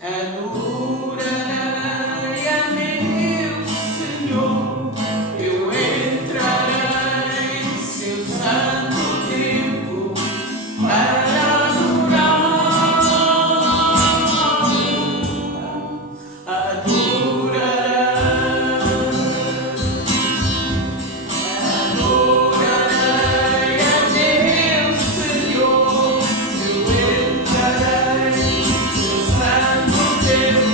Adorarei a meu Senhor, eu entrarei em seu santo templo para adorar. Adorarei a meu Senhor, eu entrarei em seu santo templo.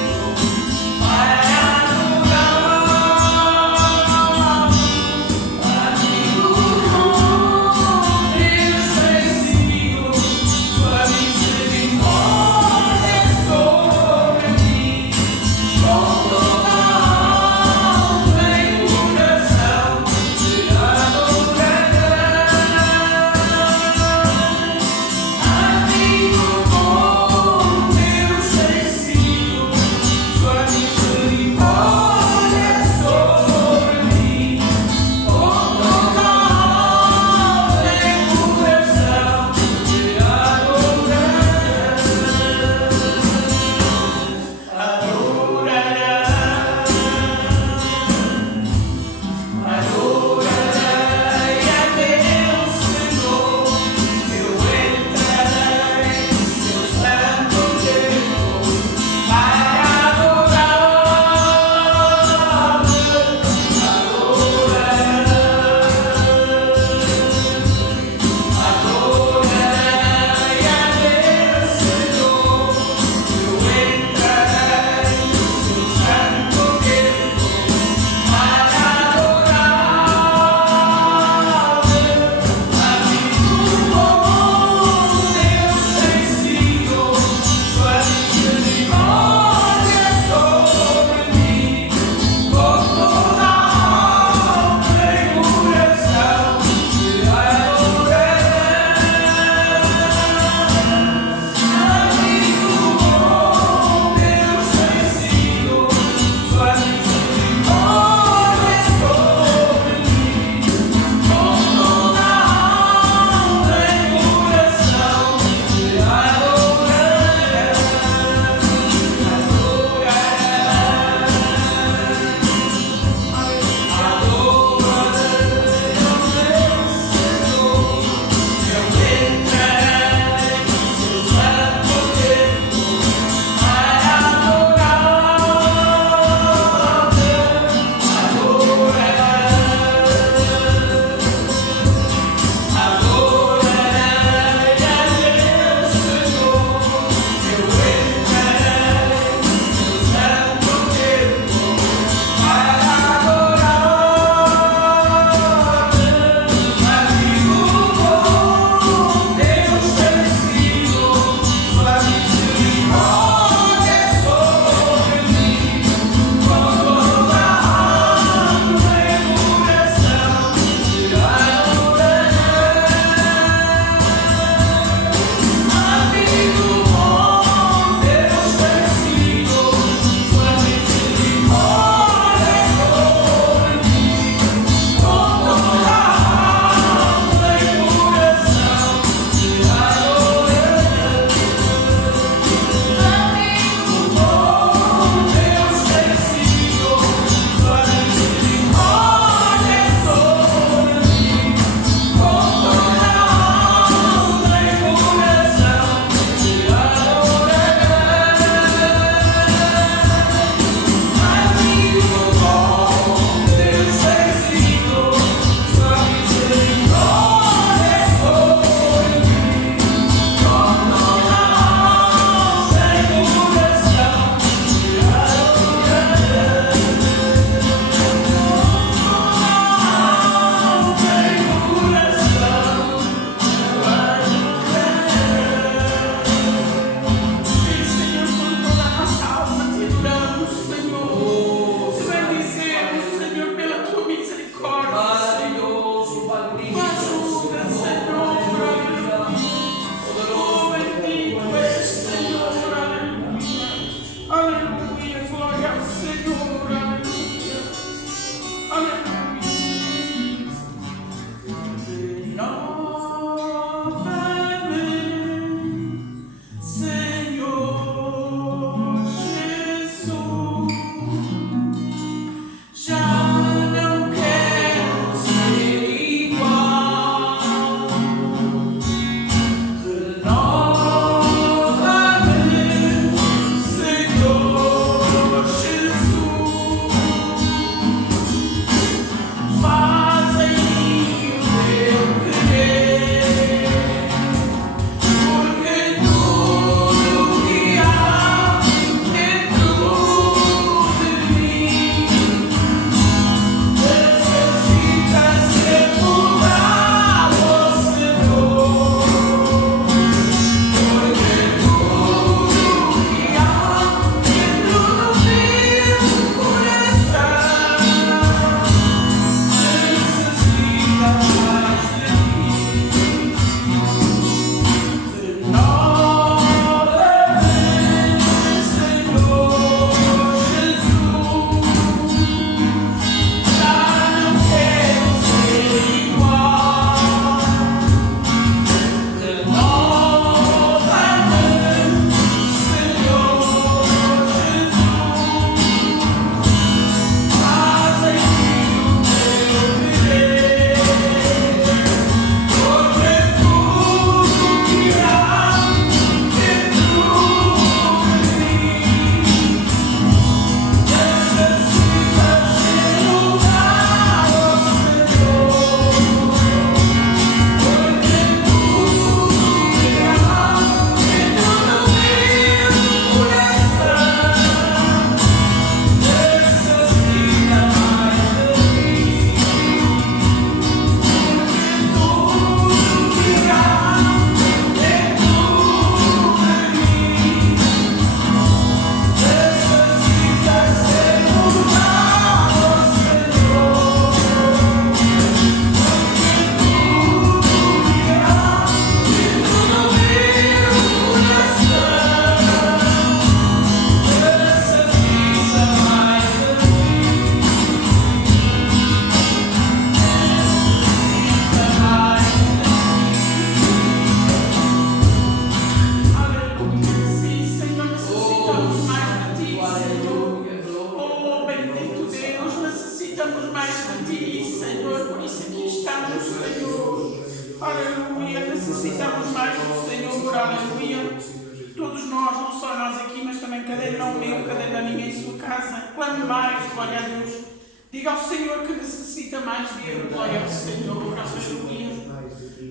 cadeira não meu, cadeira da minha em sua casa. Clame mais, glória a Deus. Diga ao Senhor que necessita mais de Ele, glória ao Senhor, aleluia.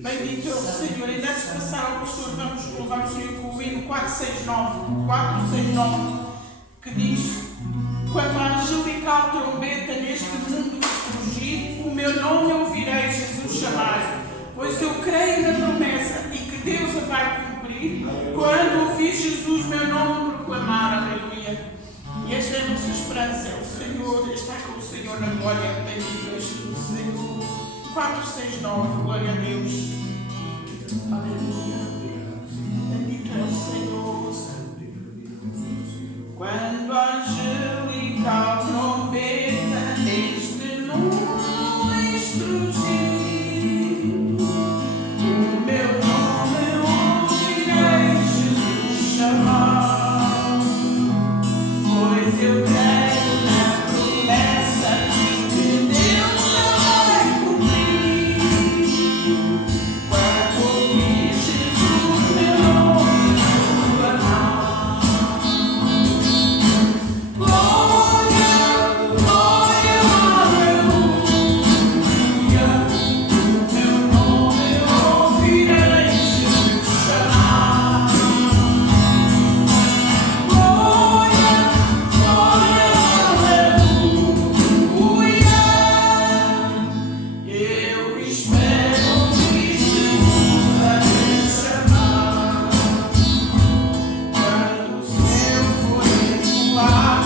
Bendito é o Senhor. E antes de passar ao pastor, vamos louvar o Senhor com o hino 469, que diz: quando a angelical trombeta neste mundo surgir, o meu nome ouvirei Jesus chamar, pois eu creio na promessa e que Deus a vai cumprir, quando ouvir Jesus meu nome proclamar, aleluia. E esta é a nossa esperança, é o Senhor, está com o Senhor na glória, bendito és tu, Senhor. 469, glória a Deus, aleluia, bendito é o Senhor. Quando a angelical trombeta neste mundo estrugir, o meu nome ouvirei Jesus chamar, pois eu creio na promessa que Deus vai cumprir. Quando ouvir Jesus meu nome proclamar,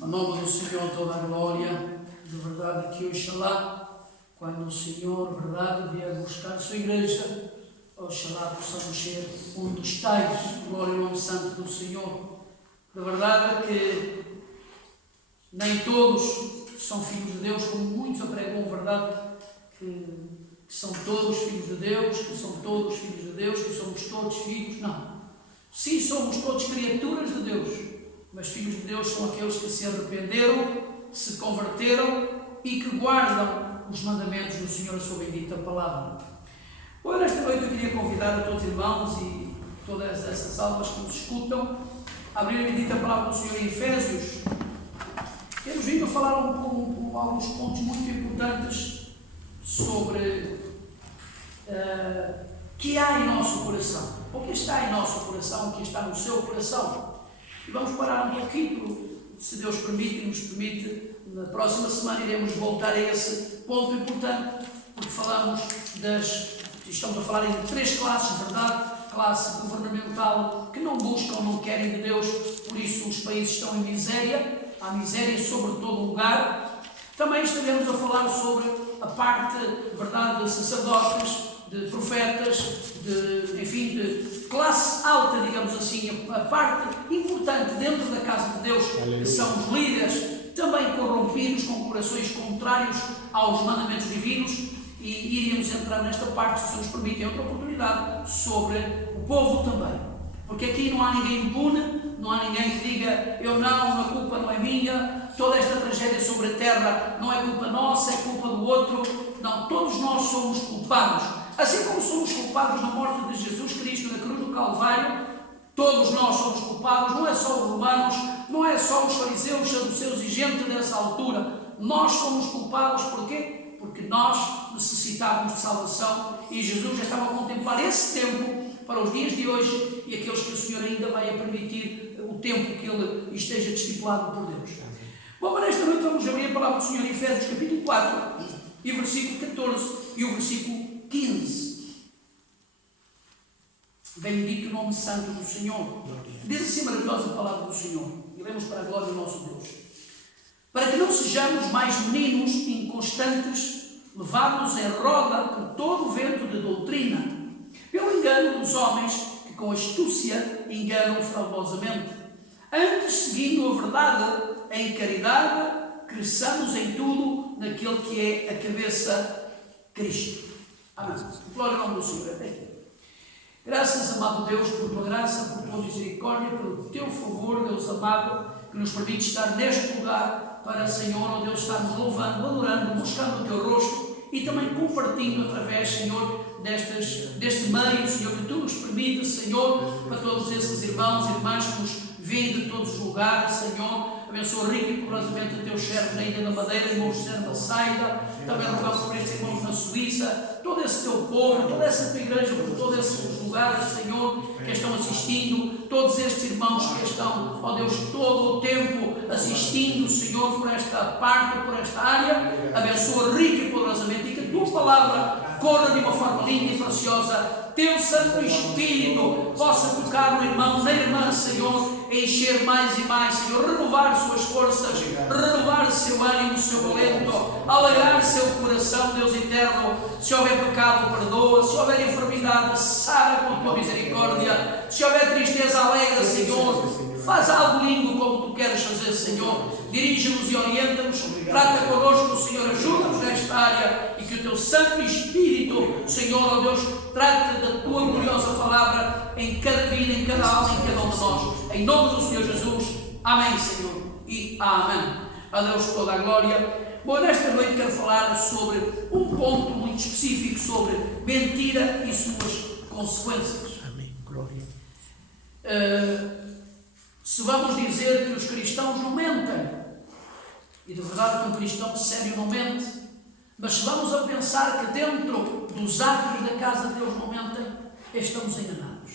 Ao nome do Senhor toda a glória, de verdade que oxalá, quando o Senhor, verdade, vier buscar a sua igreja, oxalá possamos ser um dos tais, glória ao nome santo do Senhor. De verdade que nem todos são filhos de Deus, como muitos apregam, verdade, que são todos filhos de Deus, que são todos filhos de Deus, que somos todos filhos, não. Sim, somos todos criaturas de Deus, mas filhos de Deus são aqueles que se arrependeram, se converteram e que guardam os mandamentos do Senhor, a sua bendita palavra. Ora, esta noite eu queria convidar a todos os irmãos e todas essas almas que nos escutam a abrir a bendita palavra do Senhor em Efésios, Temos vindo a falar alguns pontos muito importantes sobre que há em nosso coração. O que está em nosso coração, o que está no seu coração. E vamos parar um pouquinho, se Deus permite e nos permite, na próxima semana iremos voltar a esse ponto importante, porque estamos a falar em 3 classes, verdade? Classe governamental, que não buscam, não querem de Deus, por isso os países estão em miséria, há miséria sobre todo lugar. Também estaremos a falar sobre a parte, verdade, de sacerdotes, de profetas, de classe alta, digamos assim, a parte importante dentro da casa de Deus, que são os líderes, também corrompidos, com corações contrários aos mandamentos divinos, e iríamos entrar nesta parte, se nos permitem outra oportunidade, sobre o povo também. Porque aqui não há ninguém impune, não há ninguém que diga eu não, a culpa não é minha, toda esta tragédia sobre a terra não é culpa nossa, é culpa do outro. Não, todos nós somos culpados. Assim como somos culpados na morte de Jesus Cristo na cruz do Calvário, todos nós somos culpados, não é só os romanos, não é só os fariseus, saduceus e gente dessa altura. Nós somos culpados, porquê? Porque nós necessitávamos de salvação e Jesus já estava a contemplar esse tempo para os dias de hoje e aqueles que o Senhor ainda vai permitir o tempo que Ele esteja estipulado por Deus. Bom, mas nesta noite vamos abrir a palavra do Senhor em Efésios capítulo 4 e versículo 14 e o versículo 15. Bendito o nome santo do Senhor. Diz assim a maravilhosa palavra do Senhor, e lemos para a glória do nosso Deus. Para que não sejamos mais meninos inconstantes, levados em roda por todo o vento de doutrina, pelo engano dos homens que com astúcia enganam fraudulosamente. Antes, seguindo a verdade em caridade, cresçamos em tudo naquele que é a cabeça, Cristo. Amém. Glória ao nome do Senhor. Até aqui. Graças, amado Deus, por tua graça, por tua misericórdia, pelo teu favor, Deus amado, que nos permite estar neste lugar para, Senhor, ó Deus, estarmos louvando, adorando, buscando o teu rosto e também compartilhando através, Senhor, deste meio, Senhor, que tu nos permites, Senhor, para todos esses irmãos e irmãs que nos vêm de todos os lugares, Senhor. Abençoa rico e corajosamente a teus servos na Ilha da Madeira, irmãos José da Saida, também rogamos por estes irmãos na Suíça, todo esse teu povo, toda essa tua igreja, por todos esses lugares, Senhor, que estão assistindo, todos estes irmãos que estão, ó Deus, todo o tempo assistindo, Senhor, por esta parte, por esta área. Abençoa rico e poderosamente e que a tua palavra corra de uma forma linda e preciosa. Teu Santo Espírito possa tocar no irmão, na irmã, Senhor, encher mais e mais, Senhor, renovar suas forças, renovar seu ânimo, seu alento, alegrar seu coração, Deus eterno. Se houver pecado, perdoa. Se houver enfermidade, sara com tua misericórdia. Se houver tristeza, alegra, Senhor. Faz algo lindo como tu queres fazer, Senhor. Dirige-nos e orienta-nos. Trata connosco, Senhor. Ajuda-nos nesta área e que o teu Santo Espírito, Senhor, ó Deus, trate da tua gloriosa palavra em cada vida, em cada alma, em cada um de nós. Em nome do Senhor Jesus. Amém, Senhor. E amém. A Deus toda a glória. Bom, nesta noite quero falar sobre um ponto muito específico sobre mentira e suas consequências. Amém. Glória. Se vamos dizer que os cristãos não mentem, e de verdade que um cristão sério não mente, mas se vamos a pensar que dentro dos atos da casa de Deus não mentem, estamos enganados.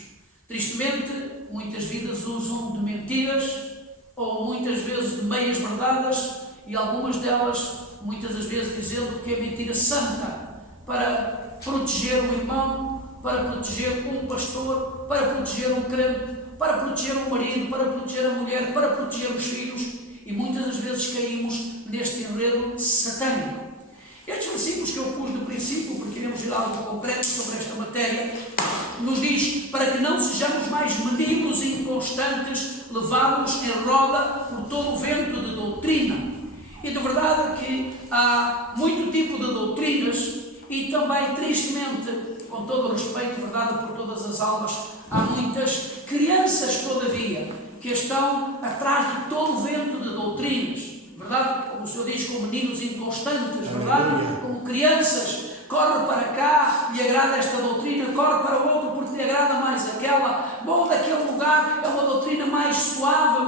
Tristemente, muitas vidas usam de mentiras, ou muitas vezes de meias verdades, e algumas delas, muitas das vezes dizendo que é mentira santa, para proteger um irmão, para proteger um pastor, para proteger um crente, para proteger o marido, para proteger a mulher, para proteger os filhos, e muitas das vezes caímos neste enredo satânico. Estes versículos que eu pus no princípio, porque queremos ir a algo concreto sobre esta matéria, nos diz para que não sejamos mais meninos e inconstantes, levados em roda por todo o vento de doutrina. E de verdade que há muito tipo de doutrinas e também, tristemente, com todo o respeito, verdade, por todas as almas, há muitas crianças, todavia, que estão atrás de todo o vento de doutrinas, verdade? Como o Senhor diz, como meninos inconstantes, verdade? Como crianças, corre para cá e agrada esta doutrina, corre para o outro porque lhe agrada mais aquela. Bom, daquele lugar é uma doutrina mais suave,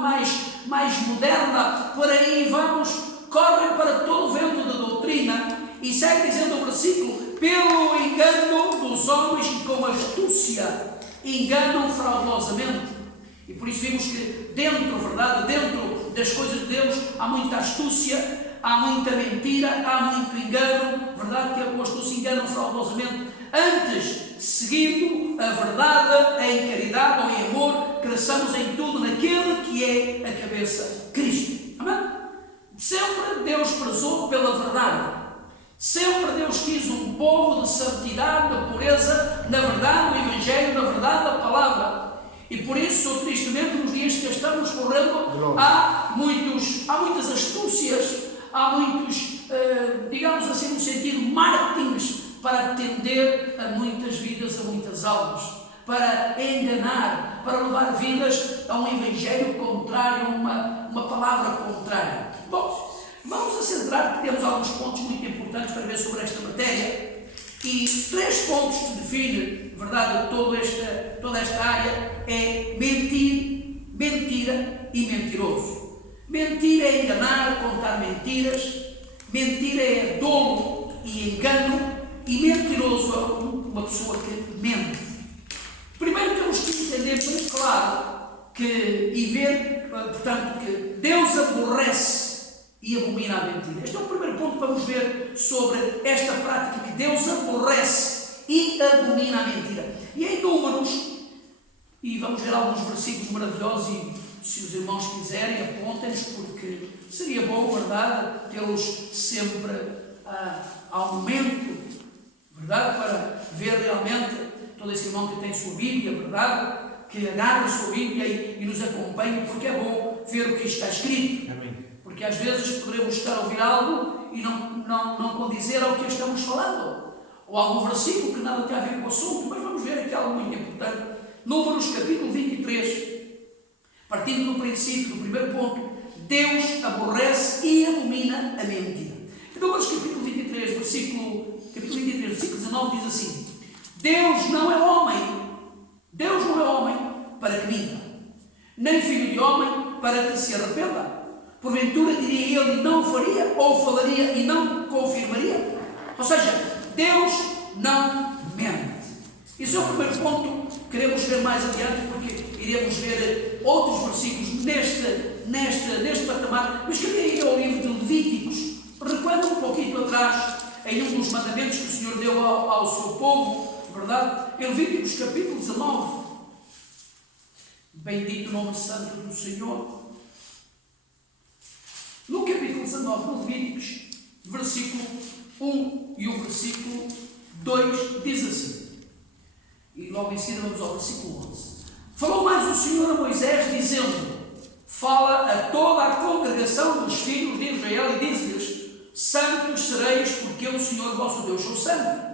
mais moderna, por aí vamos, correm para todo o vento da doutrina, e segue dizendo o versículo, pelo engano dos homens que com astúcia enganam fraudulosamente. E por isso vimos que dentro das coisas de Deus há muita astúcia, há muita mentira, há muito engano, verdade, que com astúcia enganam fraudulosamente. Antes, seguindo a verdade em caridade ou em amor, cresçamos em tudo naquele que é a cabeça, Cristo. Amém? Sempre Deus prezou pela verdade. Sempre Deus quis um povo de santidade, de pureza, na verdade, no Evangelho, na verdade, da palavra. E por isso, tristemente, nos dias que estamos correndo, há muitas astúcias, há muitos, digamos assim, no sentido, marketings para atender a muitas vidas, a muitas almas, para enganar, para levar vidas a um Evangelho contrário, uma palavra contrária. Bom, vamos a centrar, porque temos alguns pontos muito importantes para ver sobre esta matéria, e 3 pontos que definem, verdade, toda esta área é mentir, mentira e mentiroso. Mentira é enganar, contar mentiras, mentira é dolo e engano, e mentiroso é uma pessoa que mente. Primeiro temos que entender muito claro e ver, portanto, que Deus aborrece e abomina a mentira. Este é o primeiro ponto que vamos ver sobre esta prática, que Deus aborrece e abomina a mentira. E em Números, e vamos ver alguns versículos maravilhosos, e se os irmãos quiserem, apontem-nos, porque seria bom, verdade, tê-los sempre ao momento, verdade, para ver realmente todo esse irmão que tem sua Bíblia, verdade, que agarra a sua Bíblia e nos acompanha, porque é bom ver o que está escrito. Amém. Porque às vezes poderemos estar a ouvir algo e não condizer ao que estamos falando, ou algum versículo que nada tem a ver com o assunto, mas vamos ver aqui algo muito importante. Números capítulo 23, partindo do princípio, do primeiro ponto, Deus aborrece e abomina a mentira. Números capítulo 23, versículo 19 diz assim: Deus não é homem para que minta, nem filho de homem para que se arrependa. Porventura diria ele e não faria, ou falaria e não confirmaria? Ou seja, Deus não mente. Esse é o primeiro ponto que queremos ver mais adiante, porque iremos ver outros versículos neste patamar, mas queria ir ao livro de Levíticos. Recuando um pouquinho atrás, em um dos mandamentos que o Senhor deu ao seu povo, verdade? Em Levíticos capítulo 19, bendito o nome santo do Senhor. No capítulo 19 de Levíticos, versículo 1 e o versículo 2 diz assim, e logo em seguida vamos ao versículo 11. Falou mais o Senhor a Moisés, dizendo: fala a toda a congregação dos filhos de Israel e diz-lhes: santos sereis, porque eu, o Senhor vosso Deus, sou santo.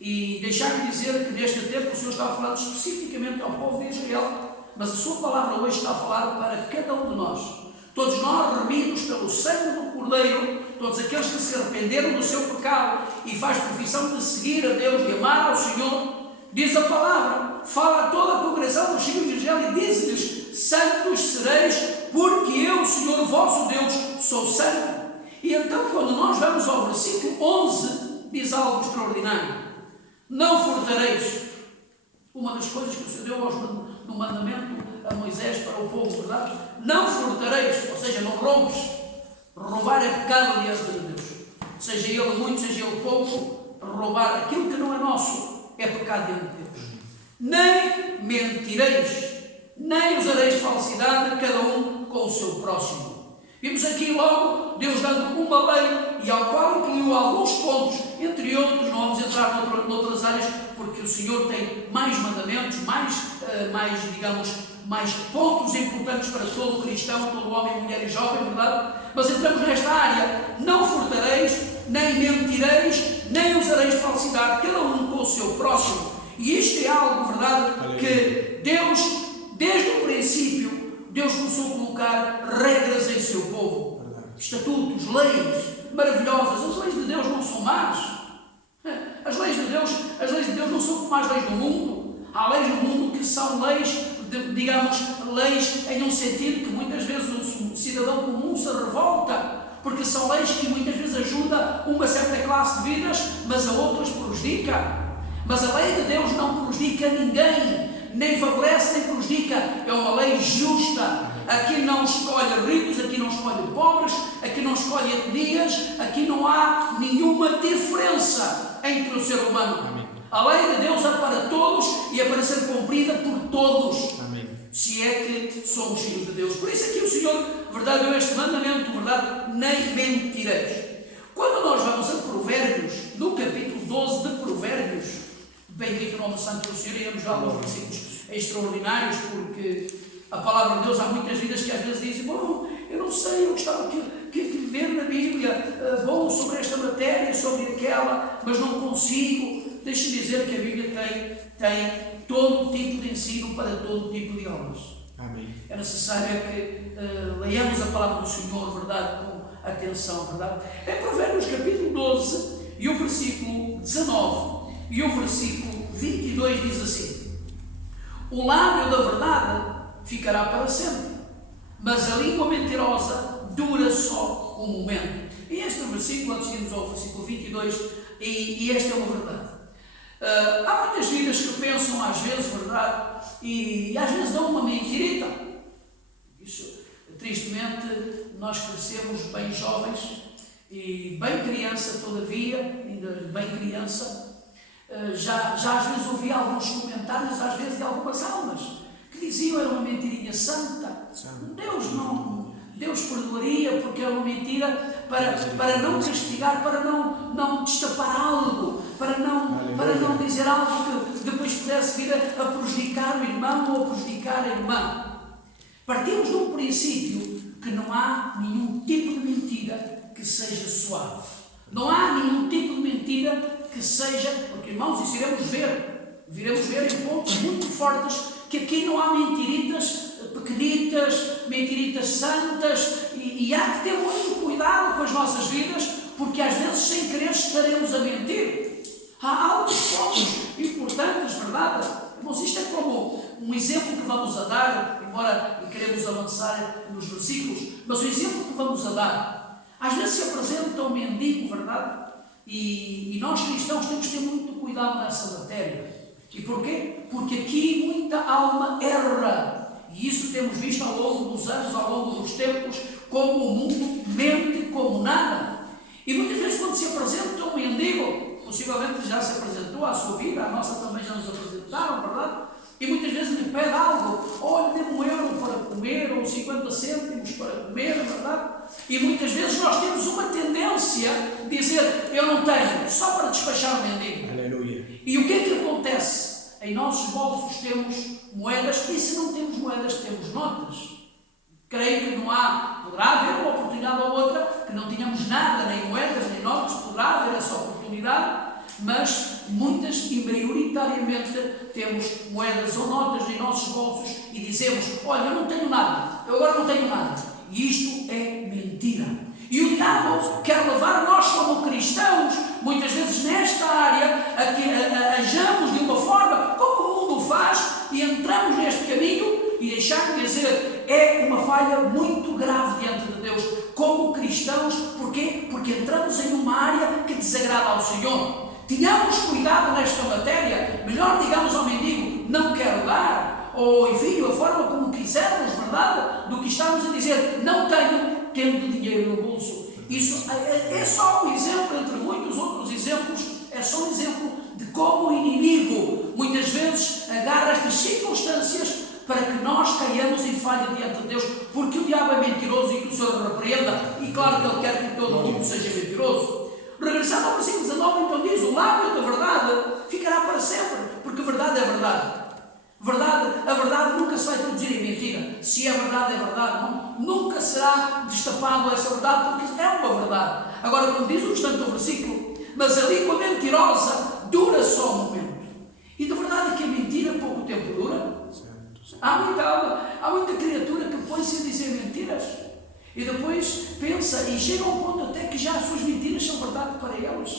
E deixar-me dizer que neste tempo o Senhor estava falando especificamente ao povo de Israel, mas a sua palavra hoje está a falar para cada um de nós. Todos nós, remidos pelo sangue do Cordeiro, todos aqueles que se arrependeram do seu pecado e faz profissão de seguir a Deus, de amar ao Senhor, diz a palavra, fala a toda a congregação dos filhos de Israel e diz-lhes: santos sereis, porque eu, o Senhor vosso Deus, sou santo. E então, quando nós vamos ao versículo 11, diz algo extraordinário: não furtareis. Uma das coisas que o Senhor deu no mandamento a Moisés para o povo, verdade? Não furtareis, ou seja, não roubes. Roubar é pecado diante de Deus. Seja ele muito, seja ele pouco, roubar aquilo que não é nosso é pecado diante de Deus. Nem mentireis, nem usareis falsidade, cada um com o seu próximo. Vimos aqui logo Deus dando uma lei e ao qual incluiu alguns pontos, entre outros, não vamos entrar noutras áreas, porque o Senhor tem mais mandamentos, mais pontos importantes para todo cristão, todo homem, mulher e jovem, verdade? Mas entramos nesta área: não furtareis, nem mentireis, nem usareis falsidade, cada um com o seu próximo. E isto é algo, verdade, que Deus, desde o princípio, Deus começou a colocar regras em seu povo, estatutos, leis maravilhosas. As leis de Deus não são más. As leis de Deus não são como as leis do mundo. Há leis no mundo que são leis, leis em um sentido que muitas muitas vezes o cidadão comum se revolta, porque são leis que muitas vezes ajudam uma certa classe de vidas, mas a outras prejudica. Mas a lei de Deus não prejudica ninguém, nem favorece, nem prejudica. É uma lei justa. Aqui não escolhe ricos, aqui não escolhe pobres, aqui não escolhe etnias, aqui não há nenhuma diferença entre o ser humano. Amém. A lei de Deus é para todos e é para ser cumprida por todos. Amém. Se é que somos filhos de Deus. Por isso aqui o Senhor, verdade, deu este mandamento, verdade, nem mentireis. Quando nós vamos a Provérbios, no capítulo 12 de Provérbios, bendito o nome santo do Senhor, e vamos lá aos versículos extraordinários, porque a palavra de Deus, há muitas vidas que às vezes dizem, bom, eu não sei, eu gostava que ver na Bíblia, bom, sobre esta matéria, sobre aquela, mas não consigo. Deixe-me dizer que a Bíblia tem todo tipo de ensino para todo tipo de homens. Amém. É necessário que leiamos a palavra do Senhor, verdade, com atenção, verdade. Em Provérbios capítulo 12 e o versículo 19 e o versículo 22 diz assim: o lábio da verdade ficará para sempre, mas a língua mentirosa dura só um momento. E este versículo, antes de irmos ao versículo 22, e esta é uma verdade. Há muitas vidas que pensam às vezes, verdade, e às vezes dão uma mentirita. Isso, tristemente, nós crescemos bem jovens e bem criança todavia, ainda bem criança, já às vezes ouvi alguns comentários, às vezes de algumas almas, que diziam era uma mentirinha santa. Deus perdoaria porque é uma mentira para não castigar, para não destapar algo, para não dizer algo que depois pudesse vir a prejudicar o irmão ou a prejudicar a irmã. Partimos de um princípio que não há nenhum tipo de mentira que seja suave. Não há nenhum tipo de mentira que seja, porque irmãos, isso viremos ver em pontos muito fortes, que aqui não há mentiritas pequenitas, mentiritas santas, e há que ter muito cuidado com as nossas vidas, porque às vezes sem querer estaremos a mentir. Há alguns pontos importantes, verdade? Irmãos, isto é como um exemplo que vamos a dar, embora queremos avançar nos versículos, mas o exemplo que vamos a dar, às vezes se apresenta um mendigo, verdade? E nós cristãos temos que ter muito cuidado nessa matéria. E porquê? Porque aqui muita alma erra. E isso temos visto ao longo dos anos, ao longo dos tempos, como o mundo mente como nada. E muitas vezes quando se apresenta um mendigo, possivelmente já se apresentou à sua vida, a nossa também já nos apresentaram, verdade? E muitas vezes lhe pede algo, olha, dê-me €1 para comer, ou 50 cêntimos para comer, verdade? E muitas vezes nós temos uma tendência de dizer, eu não tenho, só para despachar o mendigo. Aleluia. E o que é que acontece? Em nossos bolsos temos moedas, e se não temos moedas, temos notas. Creio que poderá haver uma oportunidade ou outra, que não tínhamos nada, nem moedas, nem notas, poderá haver essa oportunidade, mas muitas e maioritariamente temos moedas ou notas em nossos bolsos e dizemos, olha, eu não tenho nada, eu agora não tenho nada. E isto é mentira. E o diabo quer levar nós como cristãos, muitas vezes nesta área, a que ajamos de uma forma como o mundo faz e entramos neste caminho e deixar de dizer, é uma falha muito grave diante de Deus, como cristãos. Porquê? Porque entramos em uma área que desagrada ao Senhor. Tenhamos cuidado nesta matéria, melhor digamos ao mendigo, não quero dar, ou enfim, a forma como quisermos, verdade, do que estamos a dizer, não tenho, tendo dinheiro no bolso. Isso é só um exemplo, entre muitos outros exemplos, é só um exemplo de como o inimigo muitas vezes agarra estas circunstâncias para que nós caiamos em falha diante de Deus, porque o diabo é mentiroso e que o Senhor repreenda, e claro que ele quer que todo mundo seja mentiroso. Regressando ao versículo 19, então diz, o lábio da verdade ficará para sempre, porque verdade é verdade. A verdade nunca se vai traduzir em mentira. Se é verdade, nunca será destapado essa verdade, porque é uma verdade. Agora, como diz o restante do versículo, mas a língua mentirosa dura só um momento. E de verdade que a mentira pouco tempo dura. Há muita criatura que põe-se a dizer mentiras e depois pensa e chega a um ponto até que já as suas mentiras são verdade para eles.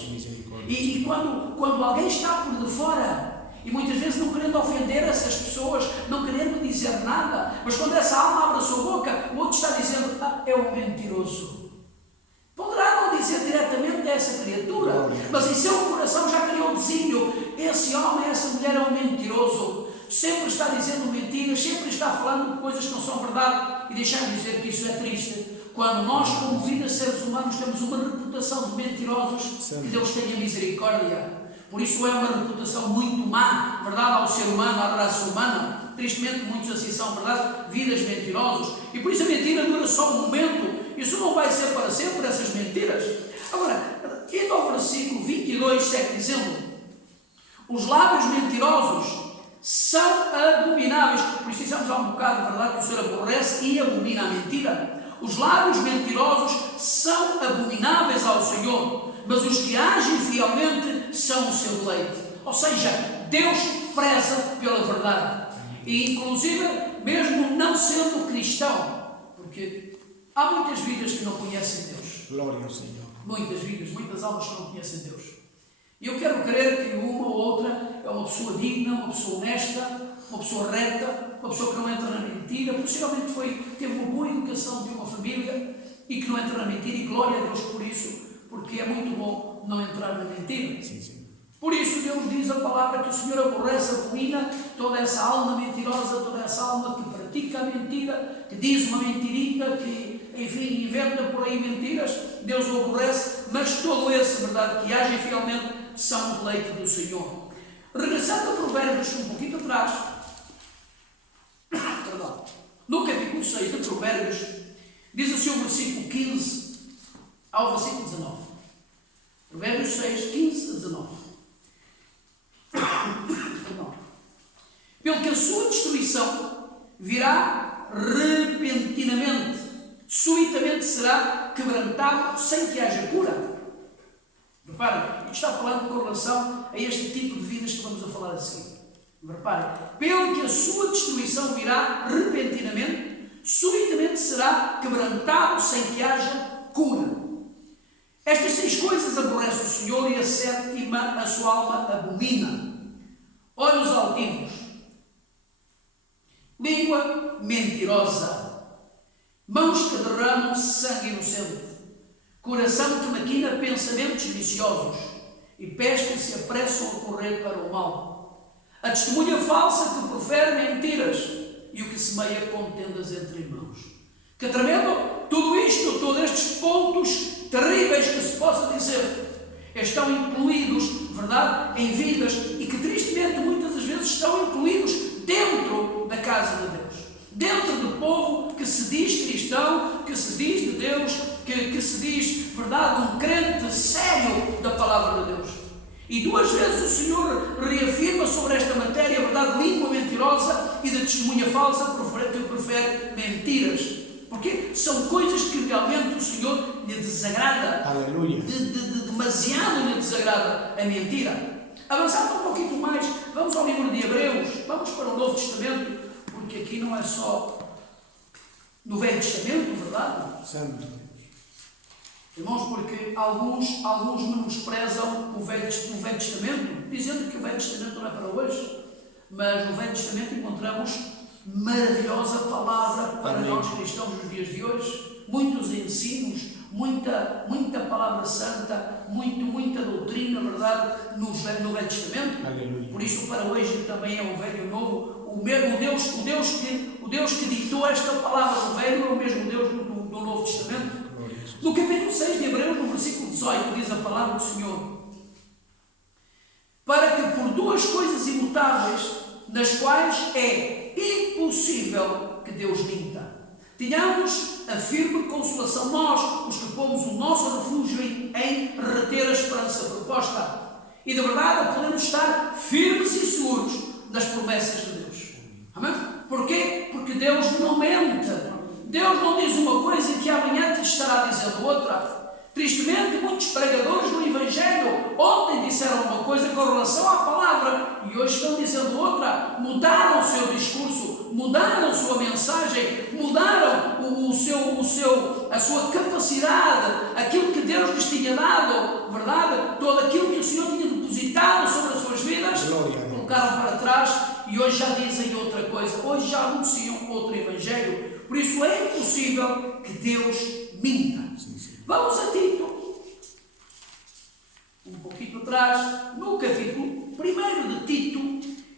E quando alguém está por de fora E muitas vezes não querendo ofender essas pessoas, não querendo dizer nada, mas quando essa alma abre a sua boca, o outro está dizendo: é um mentiroso. Poderá não dizer diretamente a essa criatura, mas em seu coração já criou o desígnio: esse homem, essa mulher é um mentiroso, sempre está dizendo mentiras, sempre está falando de coisas que não são verdade. E deixar-me dizer que isso é triste, quando nós, como vida, seres humanos, temos uma reputação de mentirosos. Que Deus tenha misericórdia. Por isso é uma reputação muito má, verdade, ao ser humano, à raça humana. Tristemente muitos assim são, verdade, vidas mentirosas. E por isso a mentira dura só um momento. Isso não vai ser para sempre, essas mentiras. Agora, indo ao versículo 22, segue dizendo: os lábios mentirosos são abomináveis. Por isso dissemos há um bocado, verdade, que o Senhor aborrece e abomina a mentira. Os lábios mentirosos são abomináveis ao Senhor, mas os que agem fielmente são o seu deleite. Ou seja, Deus preza pela verdade. E inclusive, mesmo não sendo cristão, porque há muitas vidas que não conhecem Deus. Glória ao Senhor. Muitas vidas, muitas almas que não conhecem Deus. E eu quero crer que uma ou outra é uma pessoa digna, uma pessoa honesta, uma pessoa reta, uma pessoa que não entra na mentira, possivelmente teve uma boa educação de uma família e que não entra na mentira, e glória a Deus por isso, porque é muito bom não entrar na mentira. Sim, sim. Por isso Deus diz a palavra que o Senhor aborrece, abomina toda essa alma mentirosa, toda essa alma que pratica a mentira, que diz uma mentirita, que, enfim, inventa por aí mentiras. Deus o aborrece, mas todo esse, verdade, que agem fielmente, são o deleite do Senhor. Regressando a Provérbios um pouquinho atrás, perdão, no capítulo 6 de Provérbios, diz assim o versículo 15 ao versículo 19. Provérbios 6, 15 a 19. Perdão. Pelo que a sua destruição virá repentinamente, subitamente será quebrantado sem que haja cura. Reparem, isto está falando com relação a este tipo de vidas que vamos a falar a seguir. Reparem, pelo que a sua destruição virá repentinamente, subitamente será quebrantado sem que haja cura. Estas 6 coisas aborrece o Senhor, e a 7ª a sua alma abomina: olhos altivos, língua mentirosa, mãos que derramam sangue inocente, coração que maquina pensamentos viciosos e pés que se apressam a correr para o mal, a testemunha falsa que profere mentiras e o que semeia contendas entre irmãos. Que tremendo! Tudo isto, todos estes pontos terríveis que se possa dizer, estão incluídos, verdade, em vidas, e que tristemente muitas das vezes estão incluídos dentro da casa de Deus, dentro do povo que se diz cristão, que se diz de Deus, que se diz, verdade, um crente sério da palavra de Deus. E 2 vezes o Senhor reafirma sobre esta matéria, verdade, língua mentirosa e de testemunha falsa que profere mentiras. Porque são coisas que realmente o Senhor lhe desagrada. Aleluia. Demasiado lhe desagrada a mentira. Avançando um pouquinho mais, vamos ao livro de Hebreus, vamos para o Novo Testamento, porque aqui não é só no Velho Testamento, verdade? Santo. Irmãos, porque alguns menosprezam o Velho Testamento, dizendo que o Velho Testamento não é para hoje, mas no Velho Testamento encontramos maravilhosa palavra para nós cristãos nos dias de hoje, muitos ensinos, muita palavra santa, muita doutrina, verdade, no Velho Testamento. Aleluia. Por isso para hoje também é o Velho e o Novo, o Deus que ditou esta palavra do Velho é o mesmo Deus do Novo Testamento. No capítulo 6 de Hebreus, no versículo 18, diz a palavra do Senhor: para que por 2 coisas imutáveis, nas quais é impossível que Deus minta, tenhamos a firme consolação nós, os que pomos o nosso refúgio em reter a esperança proposta, e de verdade podemos estar firmes e seguros das promessas de Deus. Amém? Porquê? Porque Deus não mente. Deus não diz uma coisa que amanhã te estará dizendo outra. Tristemente, muitos pregadores do Evangelho ontem disseram uma coisa com relação à palavra e hoje estão dizendo outra. Mudaram o seu discurso, mudaram a sua mensagem, mudaram a sua capacidade, aquilo que Deus lhes tinha dado, verdade? Todo aquilo que o Senhor tinha depositado sobre as suas vidas, colocaram para e hoje já dizem outra coisa, hoje já anunciam outro evangelho. Por isso é impossível que Deus minta. Vamos a Tito, um pouquinho atrás, no capítulo 1 de Tito,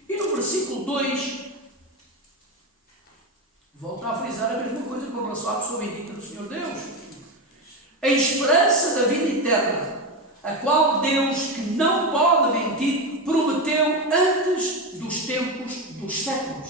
e no versículo 2, volto a frisar a mesma coisa com relação à pessoa bendita do Senhor Deus. A esperança da vida eterna, a qual Deus, que não pode mentir, prometeu antes dos tempos dos séculos.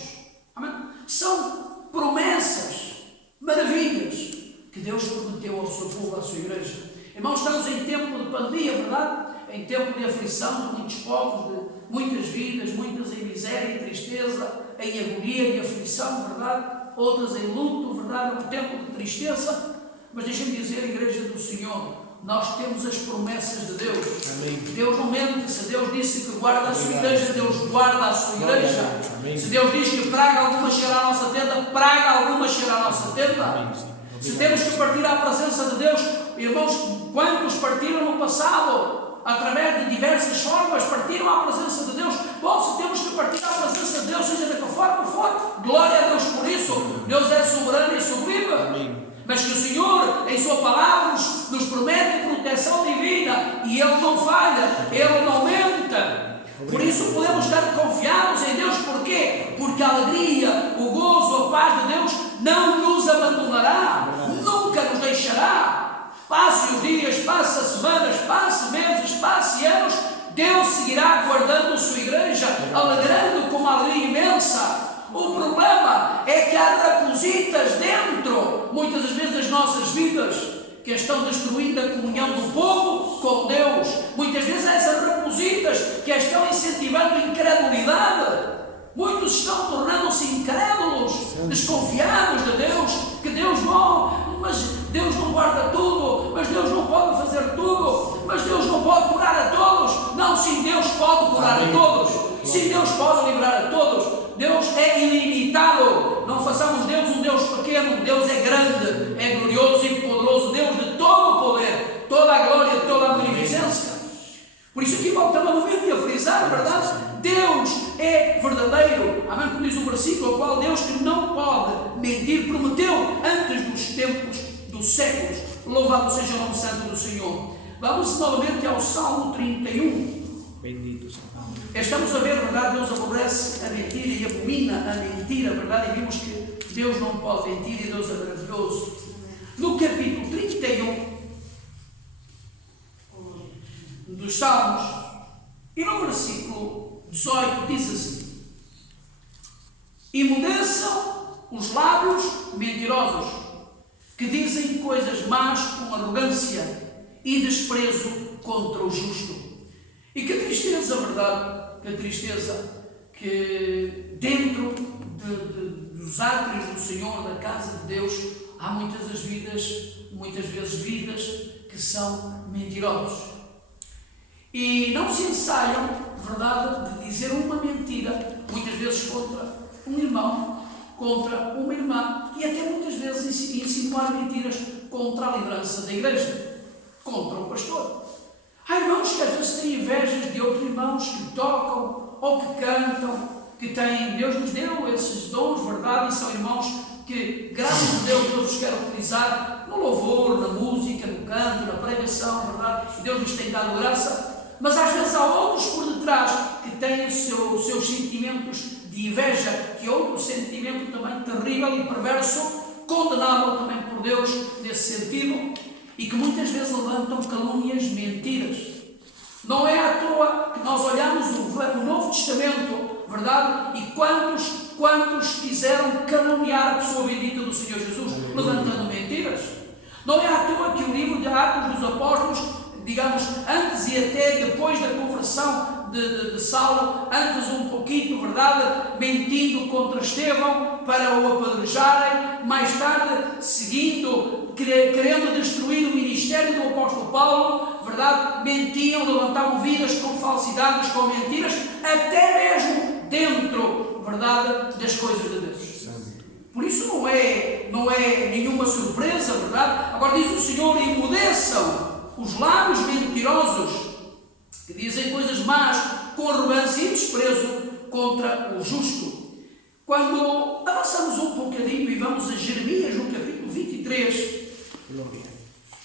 Amém? São promessas, maravilhas, que Deus prometeu ao seu povo, à sua igreja. Irmãos, estamos em tempo de pandemia, verdade? Em tempo de aflição de muitos povos, de muitas vidas, muitas em miséria e tristeza, em agonia e aflição, verdade? Outras em luto, verdade? Um tempo de tristeza. Mas deixem-me dizer, igreja do Senhor, nós temos as promessas de Deus. Amém. Deus não mente. Se Deus disse que guarda a sua igreja, Deus guarda a sua igreja. Amém. Se Deus diz que praga alguma chegará à nossa tenda, praga alguma chegará à nossa tenda. Se temos que partir à presença de Deus, irmãos, quantos partiram no passado, através de diversas formas, partiram à presença de Deus? Bom, se temos que partir à presença de Deus, seja de que forma for, glória a Deus por isso. Deus é soberano e sublime. Amém. Mas que o Senhor, em sua palavra, nos promete proteção divina, e Ele não falha, Ele não mente. Por isso podemos estar confiados em Deus. Porquê? Porque a alegria, o gozo, a paz de Deus não nos abandonará, nunca nos deixará. Passe os dias, passe as semanas, passe meses, passe anos, Deus seguirá guardando a sua igreja, alegrando com uma alegria imensa. O problema é que há rapositas dentro, muitas das vezes, das nossas vidas, que estão destruindo a comunhão do povo com Deus. Muitas vezes há essas rapositas que estão incentivando a incredulidade. Muitos estão tornando-se incrédulos, desconfiados de Deus, que Deus não, mas Deus não guarda tudo, mas Deus não pode fazer tudo, mas Deus não pode curar a todos. Não, sim, Deus pode curar a todos, sim, Deus pode livrar a todos. Deus é ilimitado. Não façamos Deus um Deus pequeno. Deus é grande, é glorioso e poderoso, Deus de todo o poder, toda a glória, toda a magnificência. Por isso aqui voltamos novamente a frisar, verdade? Deus é verdadeiro. Amém? Como diz o versículo, ao qual Deus, que não pode mentir, prometeu antes dos tempos dos séculos. Louvado seja o nome santo do Senhor. Vamos novamente ao Salmo 31. Bendito Senhor. Estamos a ver, verdade, Deus aborrece a mentira e abomina a mentira, verdade, e vimos que Deus não pode mentir e Deus é maravilhoso. No capítulo 31 dos Salmos, e no versículo 18 diz assim: emudeçam os lábios mentirosos, que dizem coisas más com arrogância e desprezo contra o justo. E que tristeza, verdade, que tristeza que dentro dos átrios do Senhor, da casa de Deus, há muitas vezes vidas que são mentirosas. E não se ensaiam, verdade, de dizer uma mentira, muitas vezes contra um irmão, contra uma irmã, e até muitas vezes insinuar mentiras contra a liderança da igreja, contra o pastor. Há irmãos que às vezes têm invejas de outros irmãos que tocam ou que cantam, que têm, Deus nos deu esses dons, verdade, e são irmãos que, graças a Deus, Deus os quer utilizar no louvor, na música, no canto, na pregação, verdade, Deus lhes tem dado graça. Mas às vezes há outros por detrás que têm os seus sentimentos de inveja, que é outro sentimento também terrível e perverso, condenável também por Deus nesse sentido, e que muitas vezes levantam calúnias, mentiras. Não é à toa que nós olhamos o Novo Testamento, verdade? E quantos quiseram caluniar a pessoa bendita do Senhor Jesus, levantando mentiras? Não é à toa que o livro de Atos dos Apóstolos, digamos, antes e até depois da conversão de Saulo, antes um pouquinho, verdade, mentindo contra Estevão para o apedrejarem, mais tarde seguindo, querendo destruir o ministério do apóstolo Paulo, verdade, mentiam, levantavam vidas com falsidades, com mentiras, até mesmo dentro, verdade, das coisas de Deus. Por isso não é nenhuma surpresa, verdade? Agora diz o Senhor: emudeçam os lábios mentirosos, que dizem coisas más com arrogância e desprezo contra o justo. Quando avançamos um bocadinho e vamos a Jeremias, no capítulo 23,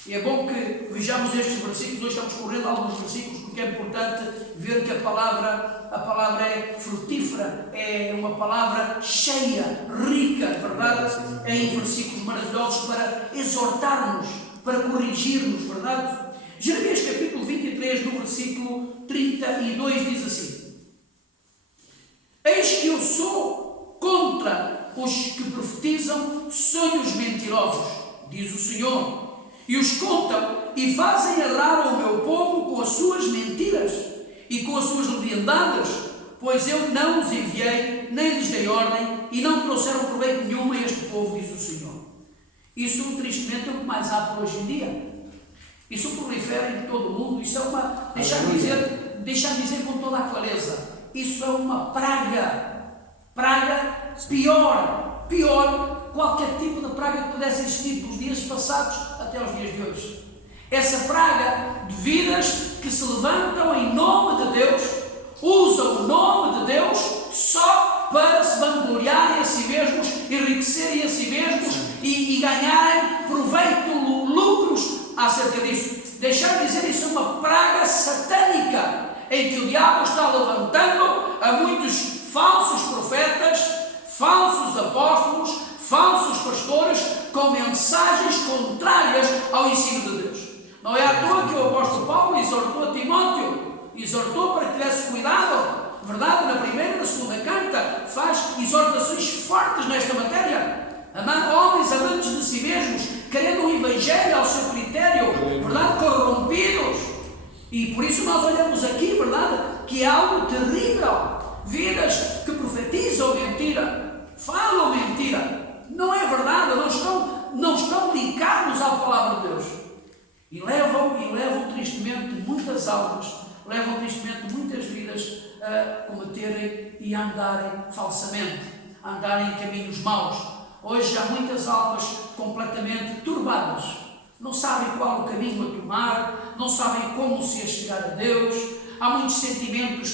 e é bom que vejamos estes versículos. Hoje estamos correndo alguns versículos porque é importante ver que a palavra é frutífera, é uma palavra cheia, rica, verdade? Em versículos maravilhosos para exortar-nos, para corrigir-nos, verdade? Jeremias capítulo 23, no versículo 32 diz assim: eis que eu sou contra os que profetizam sonhos mentirosos, diz o Senhor, e os contam e fazem errar o meu povo com as suas mentiras e com as suas leviandades, pois eu não os enviei, nem lhes dei ordem, e não trouxeram proveito nenhum a este povo, diz o Senhor. Isso, tristemente, é o que mais há por hoje em dia. Isso prolifera em todo o mundo. Isso é uma, deixar-me dizer com toda a clareza, isso é uma praga pior qualquer tipo de praga que pudesse existir dos dias passados até aos dias de hoje. Essa praga de vidas que se levantam em nome de Deus, usam o nome de Deus só para se vangloriarem a si mesmos, enriquecerem a si mesmos e ganharem proveito, lucros acerca disso. Deixar-me dizer, isso é uma praga satânica em que o diabo está levantando a muitos falsos profetas, falsos apóstolos, falsos pastores com mensagens contrárias ao ensino de Deus. Não é à toa que o apóstolo Paulo exortou a Timóteo, exortou para que tivesse cuidado, verdade, na primeira e na segunda carta, faz exortações fortes nesta matéria. Homens amantes de si mesmos, querendo um evangelho ao seu critério, verdade, corrompidos. E por isso nós olhamos aqui, verdade, que é algo terrível. Vidas que profetizam mentira, falam mentira, não é verdade, não estão ligados à palavra de Deus. E levam tristemente muitas almas, levam tristemente muitas vidas a cometerem e a andarem falsamente, a andarem em caminhos maus. Hoje há muitas almas completamente turbadas, não sabem qual o caminho a tomar, não sabem como se chegar a Deus. Há muitos sentimentos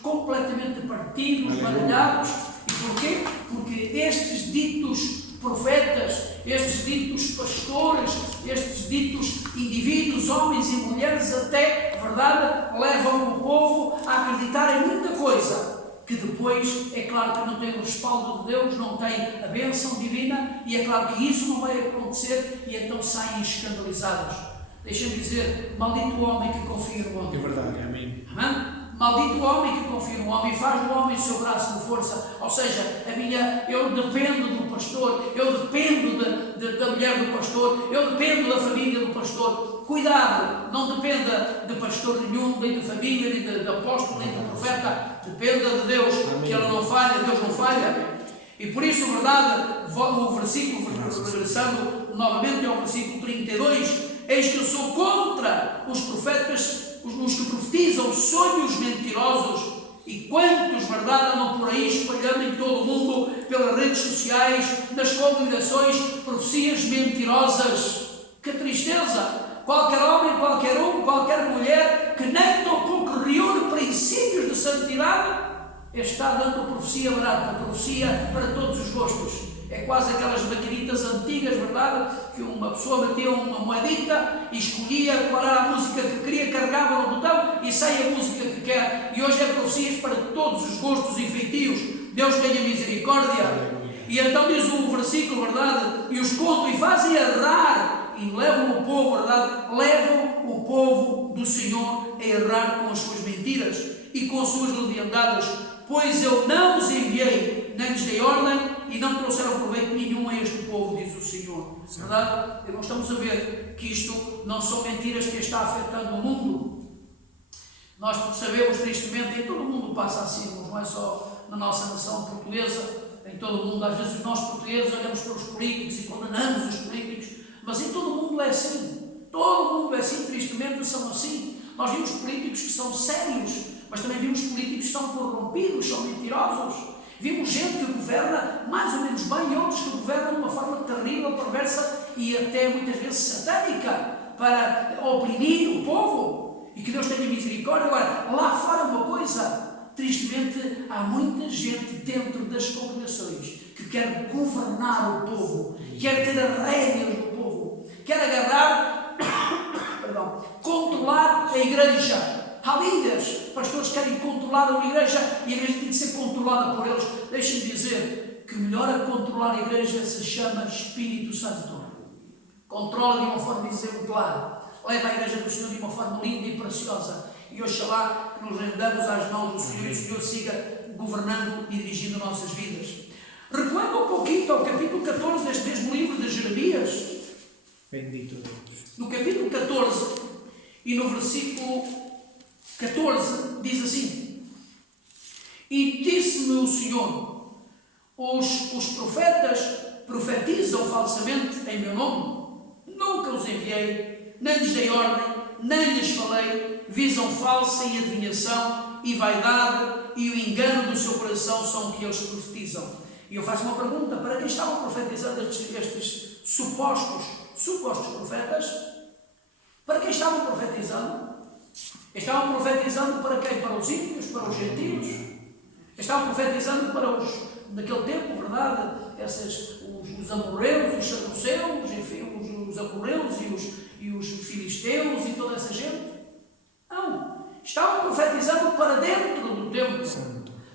completamente partidos, baralhados. E porquê? Porque estes ditos profetas, estes ditos pastores, estes ditos indivíduos, homens e mulheres até, verdade, levam o povo a acreditar em muita coisa que depois, é claro que não tem o respaldo de Deus, não tem a bênção divina, e é claro que isso não vai acontecer, e então saem escandalizados. Deixa-me dizer, maldito o homem que confia no homem. É verdade, amém. Amém? Maldito o homem que confia no homem, faz do homem o seu braço de força. Ou seja, eu dependo do pastor, eu dependo da mulher do pastor, eu dependo da família do pastor. Cuidado, não dependa de pastor nenhum, nem de família, nem de apóstolo, nem de profeta. Dependa de Deus, amém. Que Ele não falha, Deus não falha. E por isso, verdade, o versículo, regressando novamente ao versículo 32, eis que eu sou contra os profetas, os que profetizam sonhos mentirosos, e quantos, verdade, andam por aí espalhando em todo o mundo, pelas redes sociais, nas congregações, profecias mentirosas. Que tristeza! Qualquer homem, qualquer mulher que nem tão pouco reúne princípios de santidade, está dando profecia barata, profecia para todos os gostos. É quase aquelas maquinitas antigas, verdade? Que uma pessoa metia uma moedita e escolhia qual era a música que queria, carregava no botão e sai a música que quer. E hoje é profecias para todos os gostos e feitios. Deus tenha misericórdia. E então diz o versículo, verdade? E os contam e fazem errar. E levam o povo, verdade? Levam o povo do Senhor a errar com as suas mentiras e com as suas leviandades. Pois eu não os enviei, nem lhes dei ordem, e não trouxeram proveito nenhum a este povo, diz o Senhor. Verdade? Nós estamos a ver que isto não são mentiras que está afetando o mundo. Nós sabemos tristemente, em todo o mundo passa assim, não é só na nossa nação portuguesa, em todo o mundo. Às vezes nós portugueses olhamos para os políticos e condenamos os políticos, mas em todo o mundo é assim. Todo o mundo é assim, tristemente são assim. Nós vimos políticos que são sérios, mas também vimos políticos que são corrompidos, são mentirosos. Vimos gente que governa mais ou menos bem e outros que governam de uma forma terrível, perversa e até muitas vezes satânica para oprimir o povo. E que Deus tenha misericórdia. Agora, lá fora uma coisa, tristemente, há muita gente dentro das congregações que quer governar o povo, quer ter a rédea do povo, quer agarrar, controlar a igreja. Há líderes, pastores que querem controlar uma igreja e a igreja tem que ser controlada por eles. Deixem-me dizer que o melhor a controlar a igreja se chama Espírito Santo. Controla de uma forma exemplar, leva a igreja do Senhor de uma forma linda e preciosa. E oxalá que nos rendamos às mãos do Senhor e o Senhor siga governando e dirigindo nossas vidas. Recuando um pouquinho ao capítulo 14 deste mesmo livro de Jeremias. Bendito Deus. No capítulo 14 e no versículo 14 diz assim: E disse-me o Senhor, os profetas profetizam falsamente em meu nome. Nunca os enviei, nem lhes dei ordem, nem lhes falei. Visão falsa e adivinhação e vaidade e o engano do seu coração são o que eles profetizam. E eu faço uma pergunta: para quem estavam profetizando estes supostos profetas? Para quem estavam profetizando? Estavam profetizando para quem? Para os ímpios, para os gentios? Estavam profetizando para os, naquele tempo, verdade, os amorreus, os saduceus, enfim, os amorreus e os filisteus e toda essa gente? Não. Estavam profetizando para dentro do templo,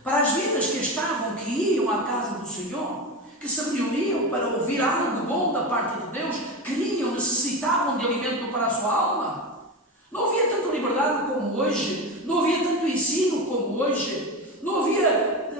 para as vidas que estavam, que iam à casa do Senhor, que se reuniam para ouvir algo bom da parte de Deus, queriam, necessitavam de alimento para a sua alma. Não havia tanta liberdade como hoje, não havia tanto ensino como hoje, não havia,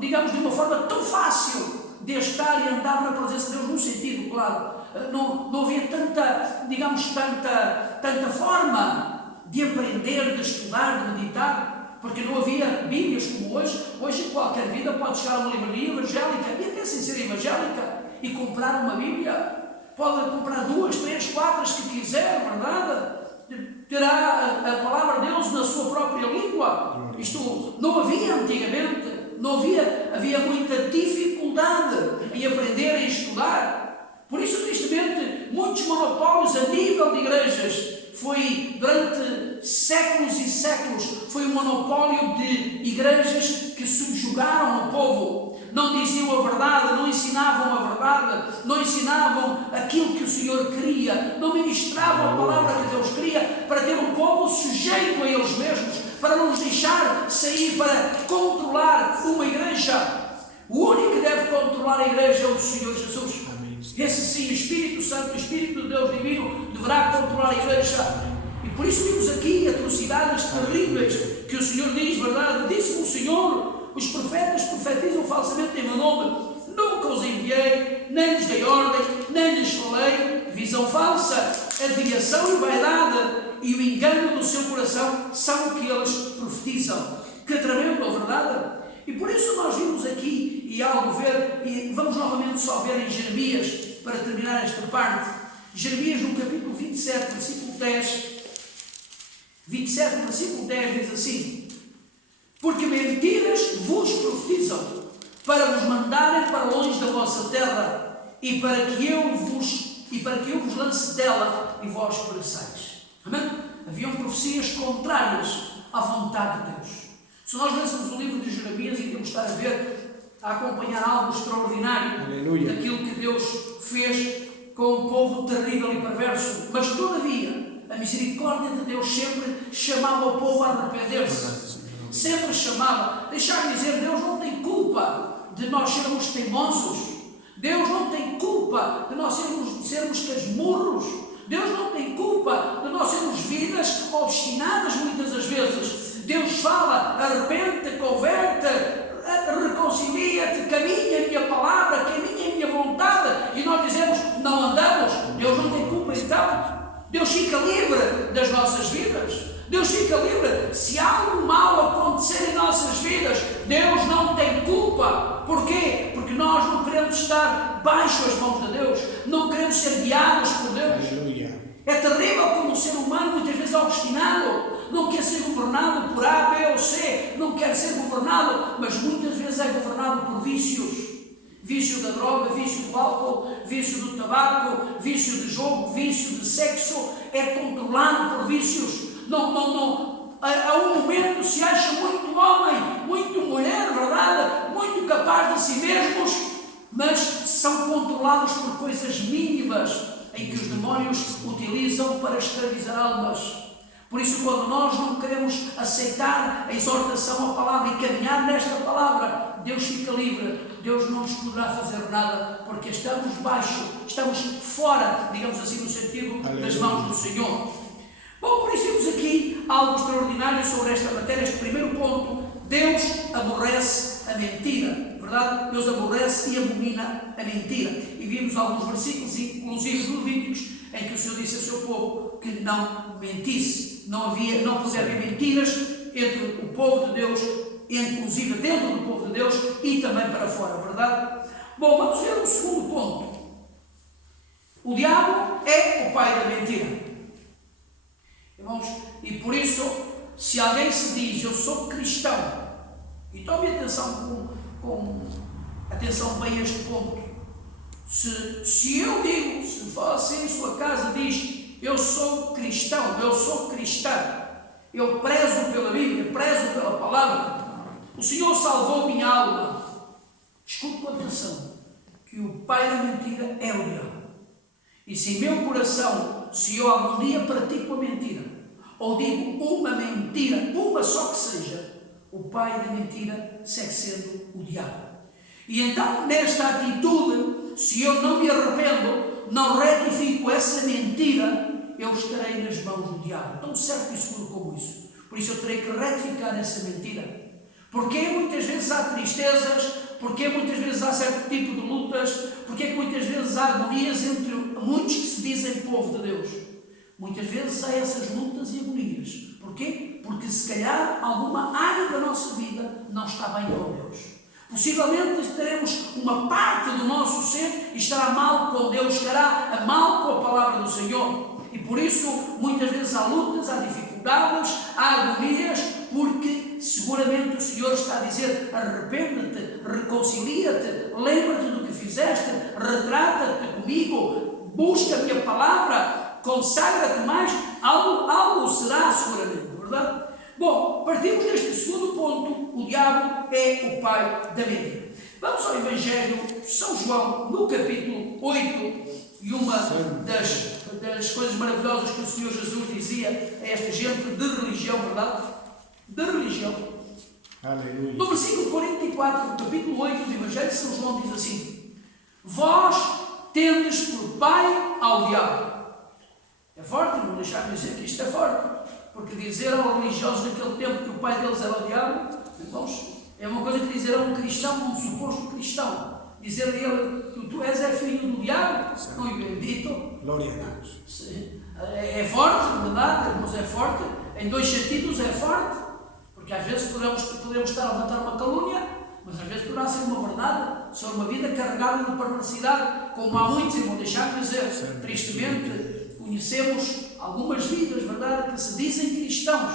digamos, de uma forma tão fácil de estar e andar na presença de Deus, num sentido, claro. Não havia tanta, digamos, tanta forma de aprender, de estudar, de meditar, porque não havia Bíblias como hoje. Hoje qualquer vida pode chegar a uma livraria evangélica, e até sem ser evangélica, e comprar uma Bíblia. Pode comprar 2, 3, 4 as que quiser, verdade? Terá a palavra de Deus na sua própria língua. Isto não havia antigamente, havia muita dificuldade em aprender e estudar. Por isso, tristemente, muitos monopólios a nível de igrejas foi, durante séculos e séculos, foi um monopólio de igrejas que subjugaram o povo. Não diziam a verdade, não ensinavam a verdade, não ensinavam aquilo que o Senhor queria, não ministravam a palavra que Deus queria, para ter um povo sujeito a eles mesmos, para não os deixar sair, para controlar uma igreja. O único que deve controlar a igreja é o Senhor Jesus. Esse sim, o Espírito Santo, o Espírito de Deus Divino, deverá controlar a igreja. E por isso vimos aqui atrocidades terríveis que o Senhor diz, verdade? Disse-me o Senhor, os profetas profetizam falsamente em meu nome. Nunca os enviei, nem lhes dei ordem, nem lhes falei. Visão falsa, adivinhação e vaidade e o engano do seu coração são o que eles profetizam. Que tremendo, verdade? E por isso nós vimos aqui, e algo ver, e vamos novamente só ver em Jeremias, para terminar esta parte. Jeremias no capítulo 27, versículo 10. 27, versículo 10 diz assim: Porque mentiras vos profetizam, para vos mandarem para longe da vossa terra, e para que eu vos lance dela e vós pereçais. Amém? Haviam profecias contrárias à vontade de Deus. Se nós lêssemos o livro de Jeremias, iríamos estar a ver, a acompanhar algo extraordinário daquilo que Deus fez com um povo terrível e perverso. Mas todavia, a misericórdia de Deus sempre chamava o povo a arrepender-se. Sempre chamava. Deixar-me dizer, Deus não tem culpa de nós sermos teimosos. Deus não tem culpa de nós sermos casmurros. Deus não tem culpa de nós sermos vidas obstinadas muitas das vezes. Deus fala, arrepende-te, converte, reconcilia-te, caminha a minha palavra, caminha a minha vontade. E nós dizemos, não andamos. Deus não tem culpa então. Deus fica livre das nossas vidas. Deus fica livre. Se algo mal acontecer em nossas vidas, Deus não tem culpa. Porquê? Porque nós não queremos estar baixo às mãos de Deus. Não queremos ser guiados por Deus. Aleluia. É terrível como o ser humano muitas vezes é obstinado. Não quer ser governado por A, B ou C. Não quer ser governado, mas muitas vezes é governado por vícios. Vício da droga, vício do álcool, vício do tabaco, vício de jogo, vício de sexo. É controlado por vícios. a um momento se acha muito homem, muito mulher, verdade? Muito capaz de si mesmos, mas são controlados por coisas mínimas em que os demónios utilizam para escravizar almas. Por isso, quando nós não queremos aceitar a exortação, a palavra e caminhar nesta palavra, Deus fica livre, Deus não nos poderá fazer nada, porque estamos estamos fora, digamos assim, no sentido das mãos do Senhor. Bom, por isso temos aqui algo extraordinário sobre esta matéria, este primeiro ponto. Deus aborrece a mentira, verdade? Deus aborrece e abomina a mentira. E vimos alguns versículos, inclusive Levíticos, em que o Senhor disse ao seu povo que não mentisse. Não podia haver mentiras entre o povo de Deus, inclusive dentro do povo de Deus e também para fora, verdade? Bom, vamos ver o segundo ponto. O diabo é o pai da mentira. Irmãos, e por isso, se alguém se diz, eu sou cristão, e tome atenção com atenção bem a este ponto. Se eu digo, se você em sua casa diz, eu sou cristão, eu sou cristã, eu prezo pela Bíblia, prezo pela palavra, o Senhor salvou minha alma. Escute com atenção, que o pai da mentira é o diabo. E se em meu coração, se eu algum dia pratico a mentira, ou digo uma mentira, uma só que seja, o pai da mentira segue sendo o diabo. E então, nesta atitude, se eu não me arrependo, não retifico essa mentira, eu estarei nas mãos do diabo, tão certo e seguro como isso. Por isso eu terei que retificar essa mentira. Porque muitas vezes há tristezas, porque muitas vezes há certo tipo de lutas, porque muitas vezes há agonias entre muitos que se dizem povo de Deus. Muitas vezes há essas lutas e agonias. Porquê? Porque se calhar alguma área da nossa vida não está bem com Deus. Possivelmente teremos uma parte do nosso ser e estará mal com Deus, estará mal com a palavra do Senhor. E por isso, muitas vezes há lutas, há dificuldades, há agonias, porque seguramente o Senhor está a dizer, arrepende-te, reconcilia-te, lembra-te do que fizeste, retrata-te comigo, busca a minha palavra, consagra-te mais, algo será seguramente, verdade? Bom, partimos deste segundo ponto, o diabo é o pai da mentira. Vamos ao Evangelho de São João, no capítulo 8, e uma das coisas maravilhosas que o Senhor Jesus dizia a esta gente de religião, verdade? De religião. Aleluia. No versículo 44, do capítulo 8 do Evangelho de São João, diz assim: vós tendes por pai ao diabo. É forte, não deixar de dizer que isto é forte, porque dizer aos religiosos daquele tempo que o pai deles era o diabo, irmãos, é uma coisa que dizer a um cristão, um suposto cristão, dizer a ele que tu és filho do diabo, não é bendito. Glória a Deus. É forte, verdade, irmãos, é forte, em dois sentidos é forte, porque às vezes podemos estar a levantar uma calúnia, mas às vezes poderá ser uma verdade, sobre uma vida carregada de perversidade, como há muitos, irmãos, deixar de dizer, tristemente, conhecemos algumas vidas, verdade, que se dizem cristãos,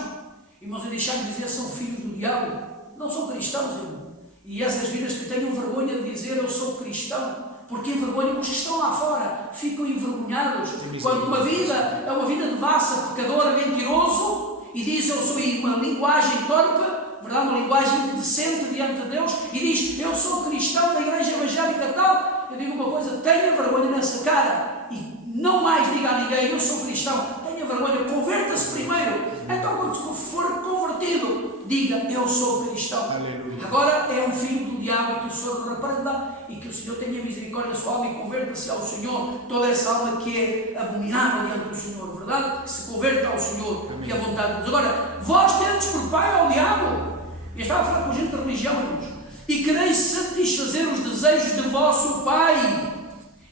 irmãos, a deixar de dizer são filhos do diabo, não são cristãos, irmão. E essas vidas que tenham vergonha de dizer eu sou cristão, porque envergonham os que estão lá fora, ficam envergonhados. Quando uma vida é uma vida devassa, pecadora, mentiroso, e diz eu sou uma linguagem torpe, verdade, uma linguagem decente diante de Deus, e diz eu sou cristão da igreja evangélica tal, eu digo uma coisa, tenha vergonha nessa cara, e não mais diga a ninguém eu sou cristão, tenha vergonha, converta-se primeiro. Então quando for convertido, diga eu sou cristão. Aleluia. Agora é um filho do diabo, e que o Senhor repreenda e que o Senhor tenha misericórdia da sua alma e converta-se ao Senhor, toda essa alma que é abominável diante do Senhor, verdade? Que se converta ao Senhor, amém, que é a vontade de Deus. Agora, vós tendes por pai ao diabo, e estava a falar com gente da religião, irmãos, e quereis satisfazer os desejos de vosso pai.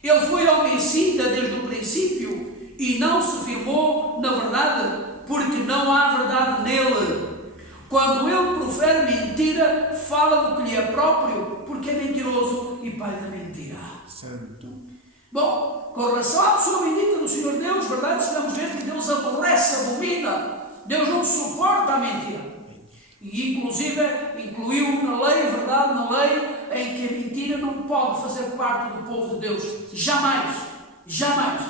Ele foi homicida desde o princípio e não se firmou na verdade, porque não há verdade nele. Quando ele profere mentira, fala do que lhe é próprio, porque é mentiroso e pai da mentira. Santo. Bom, com relação à pessoa bendita do Senhor Deus, verdade, estamos vendo que Deus aborrece, abomina, Deus não suporta a mentira. E inclusive incluiu na lei, verdade, na lei, em que a mentira não pode fazer parte do povo de Deus. Jamais, jamais.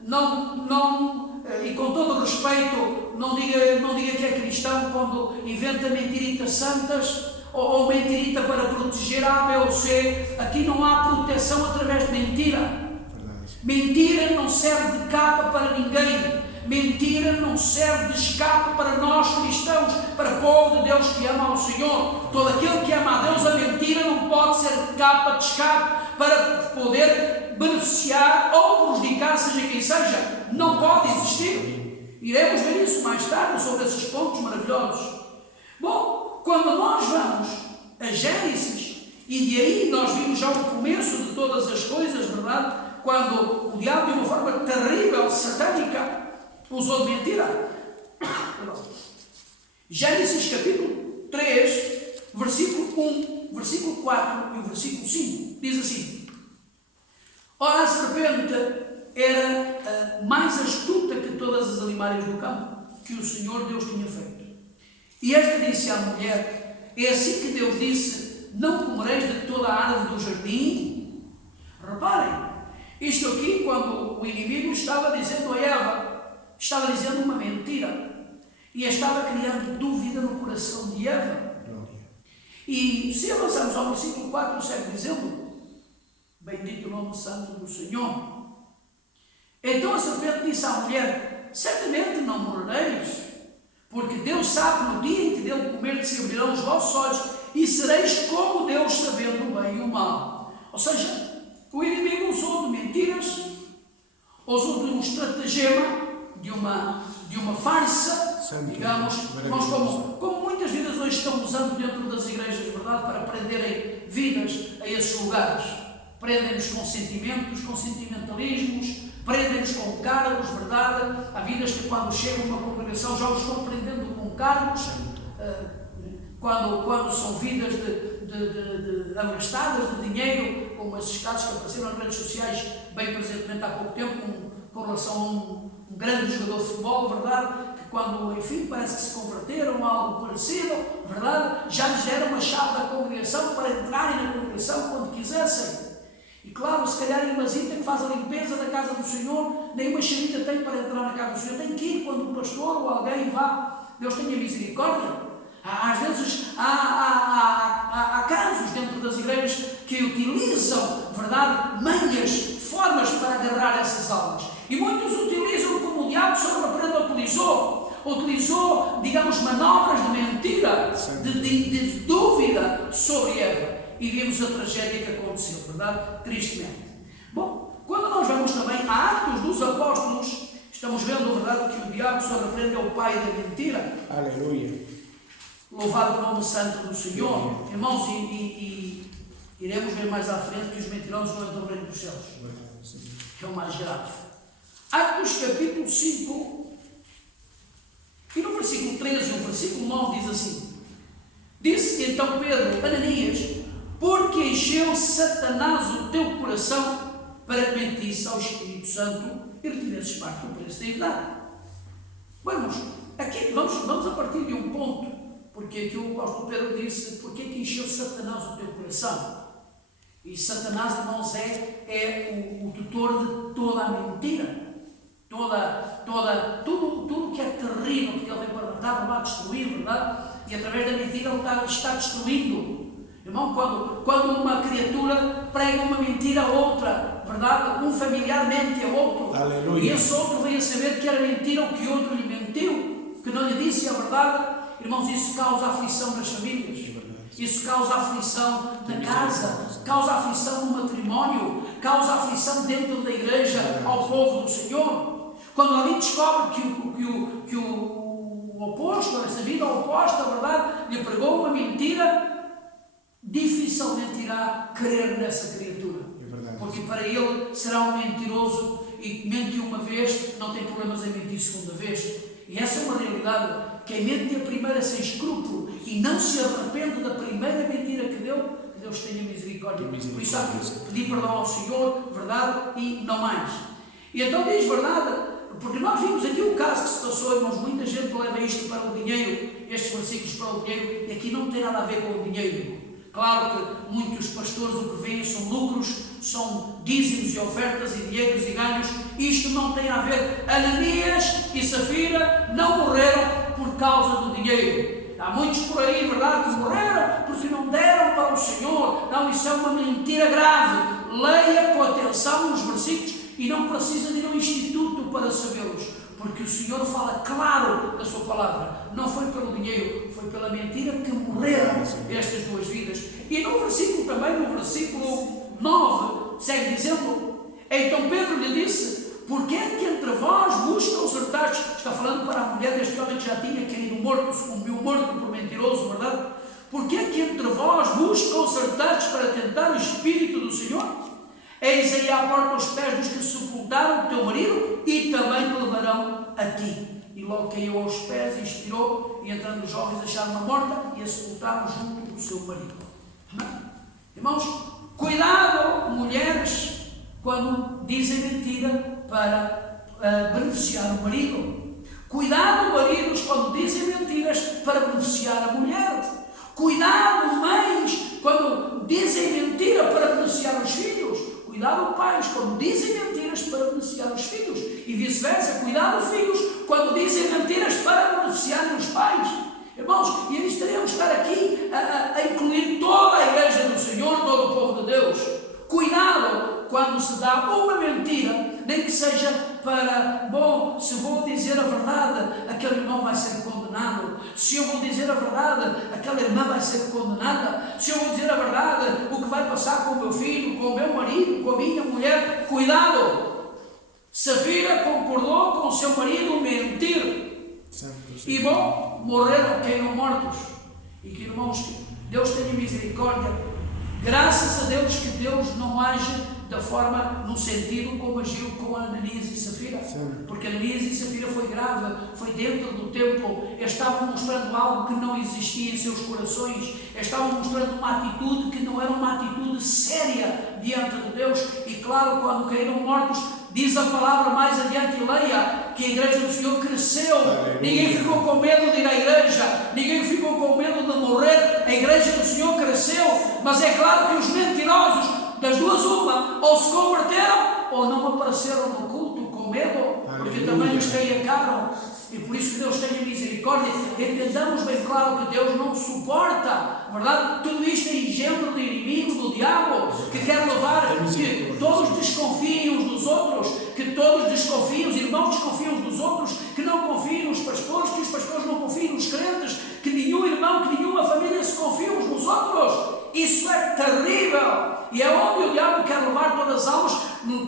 Não, e com todo o respeito não diga que é cristão quando inventa mentiritas santas ou mentirita para proteger A, B ou C. Aqui não há proteção através de mentira. Verdade. Mentira não serve de capa para ninguém. Mentira não serve de escape para nós cristãos, para o povo de Deus que ama ao Senhor. Todo aquele que ama a Deus, a mentira não pode ser de capa de escape para poder beneficiar ou prejudicar, seja quem seja. Não pode existir. Iremos ver isso mais tarde sobre esses pontos maravilhosos. Bom, quando nós vamos a Gênesis, e de aí nós vimos já o começo de todas as coisas, verdade? Quando o diabo, de uma forma terrível, satânica, usou de mentira. Gênesis capítulo 3, versículo 1, versículo 4 e o versículo 5, diz assim: ora, a serpente era mais astuta que todas as animais do campo que o Senhor Deus tinha feito. E esta disse à mulher: é assim que Deus disse, não comereis de toda a árvore do jardim? Reparem, isto aqui, quando o inimigo estava dizendo a Eva, estava dizendo uma mentira e estava criando dúvida no coração de Eva. E se avançarmos ao versículo 4, segue dizendo: bendito o nome santo do Senhor. Então a serpente disse à mulher: certamente não morrereis, porque Deus sabe no dia em que dele comer se abrirão os vossos olhos e sereis como Deus, sabendo o bem e o mal. Ou seja, o inimigo usou de mentiras, usou de um estratagema, de uma farsa, Santo, digamos, mas como muitas vidas hoje estão usando dentro das igrejas, verdade, para prenderem vidas a esses lugares. Prendem-nos com sentimentos, com sentimentalismos, prendem-nos com cargos, verdade. Há vidas que quando chegam a uma congregação já os vão prendendo com cargos, quando são vidas de abastadas de dinheiro, como esses casos que apareceram nas redes sociais bem presentemente há pouco tempo, com relação a um grande jogador de futebol, verdade, que quando, enfim, parece que se converteram a algo parecido, verdade, já lhes deram a chave da congregação para entrarem na congregação quando quisessem. E claro, se calhar a irmãzita que faz a limpeza da casa do Senhor, nenhuma xerita tem para entrar na casa do Senhor, tem que ir quando o pastor ou alguém vá. Deus tenha misericórdia. Às vezes há casos dentro das igrejas que utilizam, verdade, manhas, formas para agarrar essas almas. E muitos utilizam como o diabo sobre a prenda utilizou, digamos, manobras de mentira, de dúvida sobre Eva. E vimos a tragédia que aconteceu, verdade? Tristemente. Bom, quando nós vamos também a Atos dos Apóstolos, estamos vendo, verdade, que o diabo sobre a prenda é o pai da mentira. Aleluia. Louvado o nome santo do Senhor. Irmãos, e iremos ver mais à frente que os mentirosos não entram no reino dos céus, que é o mais grave. Atos capítulo 5, e no versículo 13 e o versículo 9 diz assim: disse então Pedro: Ananias, porque encheu Satanás o teu coração para que mentisse ao Espírito Santo e retivesses parte do preço da idade. Vamos, aqui vamos a partir de um ponto, porque aqui o apóstolo Pedro disse: porque que encheu Satanás o teu coração? E Satanás, irmãos, é o tutor de toda a mentira. Tudo que é terrível, que ele vem para matar, roubar, destruir, verdade? E através da mentira ele está destruindo. Irmão, quando uma criatura prega uma mentira a outra, verdade? Um familiar mente a outro. Aleluia. E esse outro vem a saber que era mentira o que o outro lhe mentiu, que não lhe disse a verdade. Irmãos, isso causa aflição nas famílias. Isso causa aflição na casa, causa aflição no matrimónio, causa aflição dentro da igreja ao povo do Senhor. Quando alguém descobre que o oposto, essa vida oposta, a verdade, lhe pregou uma mentira, dificilmente irá crer nessa criatura. Porque para ele será um mentiroso e mentiu uma vez, não tem problemas em mentir segunda vez. E essa é uma realidade. Quem mente a primeira sem escrúpulo e não se arrepende da primeira mentira que deu, que Deus tenha misericórdia. Por isso há que pedir perdão ao Senhor, verdade, e não mais. E então diz verdade, porque nós vimos aqui o caso que se passou, irmãos, muita gente leva isto para o dinheiro, estes versículos para o dinheiro, e aqui não tem nada a ver com o dinheiro. Claro que muitos pastores o que veem são lucros são dízimos e ofertas e dinheiros e ganhos. Isto não tem a ver. Ananias e Safira não morreram por causa do dinheiro. Há muitos por aí, verdade, que morreram porque não deram para o Senhor. Não, isso é uma mentira grave. Leia com atenção os versículos e não precisa de ir ao instituto para sabê-los, porque o Senhor fala claro da sua palavra. Não foi pelo dinheiro, foi pela mentira que morreram estas duas vidas. E no versículo também, no versículo 9, segue dizendo: então Pedro lhe disse: porque é que entre vós vos concertaste? Está falando para a mulher deste homem que já tinha caído morto, sucumbiu morto por mentiroso, verdade? Porque é que entre vós vos concertastes para tentar o Espírito do Senhor? Eis aí à porta os pés dos que sepultaram o teu marido e também te levarão a ti. E logo caiu aos pés e expirou, e entrando os jovens acharam-na morta e a sepultaram junto do seu marido. Amém? Irmãos, cuidado, mulheres, quando dizem mentira para beneficiar o marido. Cuidado, maridos, quando dizem mentiras para beneficiar a mulher. Cuidado, mães, quando dizem mentira para beneficiar os filhos. Cuidado, pais, quando dizem mentiras para beneficiar os filhos. E vice-versa. Cuidado, filhos, quando dizem mentiras para beneficiar os pais. Irmãos, e estaremos estar aqui a incluir toda a igreja do Senhor, todo o povo de Deus. Cuidado quando se dá uma mentira, nem que seja para, bom, se vou dizer a verdade, aquele irmão vai ser condenado. Se eu vou dizer a verdade, aquela irmã vai ser condenada. Se eu vou dizer a verdade, o que vai passar com o meu filho, com o meu marido, com a minha mulher. Cuidado! Safira concordou com o seu marido mentir. E bom, morreram, caíram mortos. E que, irmãos, Deus tenha misericórdia. Graças a Deus que Deus não age da forma, no sentido como agiu com Ananias e Safira. Porque Ananias e Safira foi grave, foi dentro do templo. Estavam mostrando algo que não existia em seus corações. Estavam mostrando uma atitude que não era uma atitude séria diante de Deus. E claro, quando caíram mortos, diz a palavra mais adiante, leia, que a igreja do Senhor cresceu. Ninguém ficou com medo de ir à igreja, ninguém ficou com medo de morrer. A igreja do Senhor cresceu. Mas é claro que os mentirosos, das duas uma, ou se converteram ou não apareceram no culto com medo, porque também os caía caro. E por isso que Deus tenha misericórdia. Entendamos bem claro que Deus não suporta, verdade? Tudo isto é engendro do inimigo, do diabo, que quer levar que todos desconfiem uns dos outros, que todos desconfiem, os irmãos desconfiam uns dos outros, que não confiem nos pastores, que os pastores não confiem nos crentes, que nenhum irmão, que nenhuma família se confie uns nos outros. Isso é terrível. E é onde o diabo quer levar todas as almas,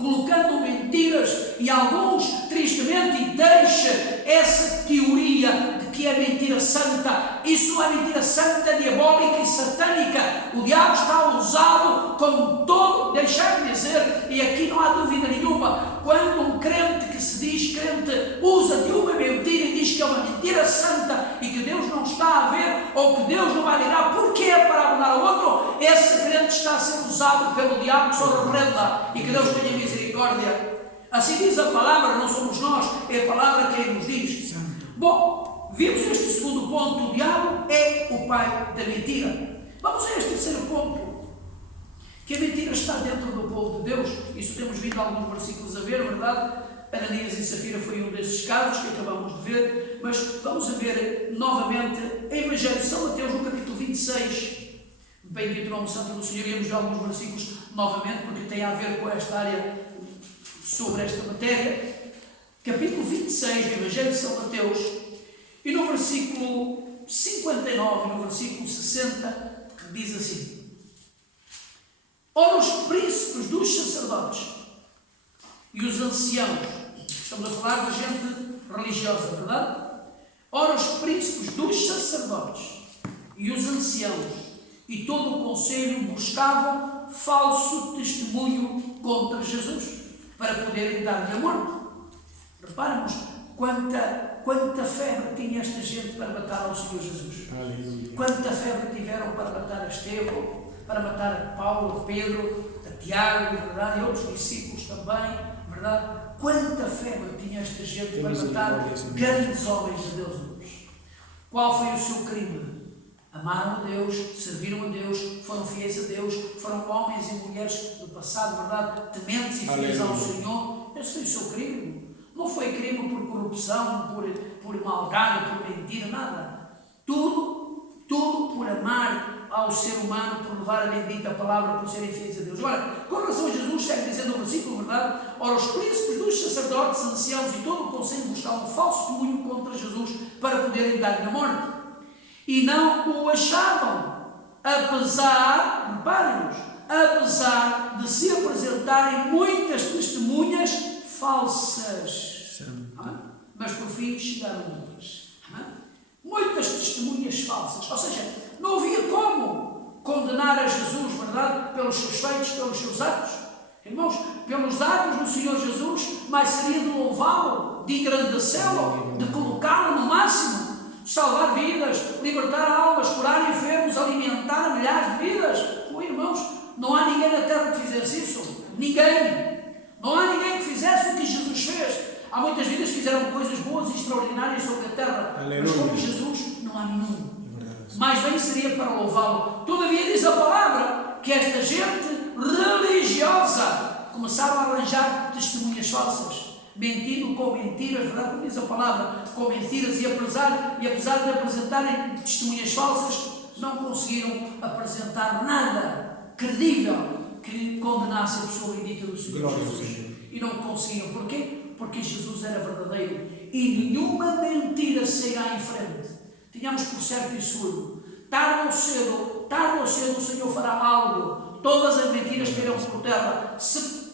colocando mentiras, e alguns, tristemente, deixa essa teoria de que é mentira santa. Isso não é mentira santa, diabólica e satânica. O diabo está a usá-lo como todo, deixar-me dizer, e aqui não há dúvida nenhuma, quando um crente que se diz crente usa de uma mentira e diz que é uma mentira santa e que Deus não está a ver, ou que Deus não vai ligar porque é para abonar o outro, esse crente está a ser usado pelo diabo, que só reprenda, e que Deus tenha misericórdia. Assim diz a palavra, não somos nós, é a palavra quem nos diz. Bom, vimos este segundo ponto: o diabo é o pai da mentira. Vamos a este terceiro ponto, que a mentira está dentro do povo de Deus. Isso temos vindo alguns versículos a ver, verdade? Ananias e Safira foi um desses casos que acabamos de ver, mas vamos a ver novamente em Evangelho de São Mateus, no capítulo 26. Bendito o nome santo do Senhor. Iremos ver alguns versículos novamente, porque tem a ver com esta área, sobre esta matéria. Capítulo 26 do Evangelho de São Mateus, e no versículo 59 e no versículo 60, diz assim: ora, os príncipes dos sacerdotes e os anciãos, estamos a falar de gente religiosa, verdade? Ora, os príncipes dos sacerdotes e os anciãos e todo o conselho buscavam falso testemunho contra Jesus, para poderem dar-lhe a morte. Reparemos quanta febre tinha esta gente para matar ao Senhor Jesus. Quanta febre tiveram para matar a Estevão, para matar a Paulo, a Pedro, a Tiago, verdade? E outros discípulos também, verdade? Quanta febre tinha esta gente para matar grandes homens de Deus. Qual foi o seu crime? Amaram a Deus, serviram a Deus, foram fiéis a Deus, foram homens e mulheres do passado, verdade, tementes e fiéis ao Senhor. Esse foi o seu crime. Não foi crime por corrupção, por maldade, por mentira, nada. Tudo por amar ao ser humano, por levar a bendita palavra, por serem fiéis a Deus. Agora, com relação a Jesus, segue dizendo no versículo, verdade? Ora, os príncipes dos sacerdotes, anciãos e todo o conselho buscavam um falso testemunho contra Jesus para poderem dar-lhe a morte. E não o achavam, apesar, reparem-nos, apesar de se apresentarem muitas testemunhas falsas. Mas por fim chegaram duas. Muitas testemunhas falsas. Ou seja, não havia como condenar a Jesus, verdade, pelos seus feitos, pelos seus atos. Irmãos, pelos atos do Senhor Jesus, mais seria de louvá-lo, de engrandecê-lo, de colocá-lo no máximo, salvar vidas, libertar almas, curar enfermos, alimentar milhares de vidas. Irmãos, não há ninguém na terra que fizesse isso. Ninguém. Não há ninguém que fizesse o que Jesus fez. Há muitas vidas que fizeram coisas boas e extraordinárias sobre a terra. Aleluia. Mas como Jesus, não há nenhum. Mais bem seria para louvá-lo. Todavia diz a palavra que esta gente religiosa começaram a arranjar testemunhas falsas, mentindo com mentiras, verdade? Como diz a palavra, com mentiras, e apesar de apresentarem testemunhas falsas, não conseguiram apresentar nada credível que condenasse a pessoa bendita do Senhor Jesus. E não conseguiam. Porquê? Porque Jesus era verdadeiro e nenhuma mentira sairá em frente. Tínhamos por certo e seguro, tarde ou cedo o Senhor fará algo. Todas as mentiras cairão por terra. Se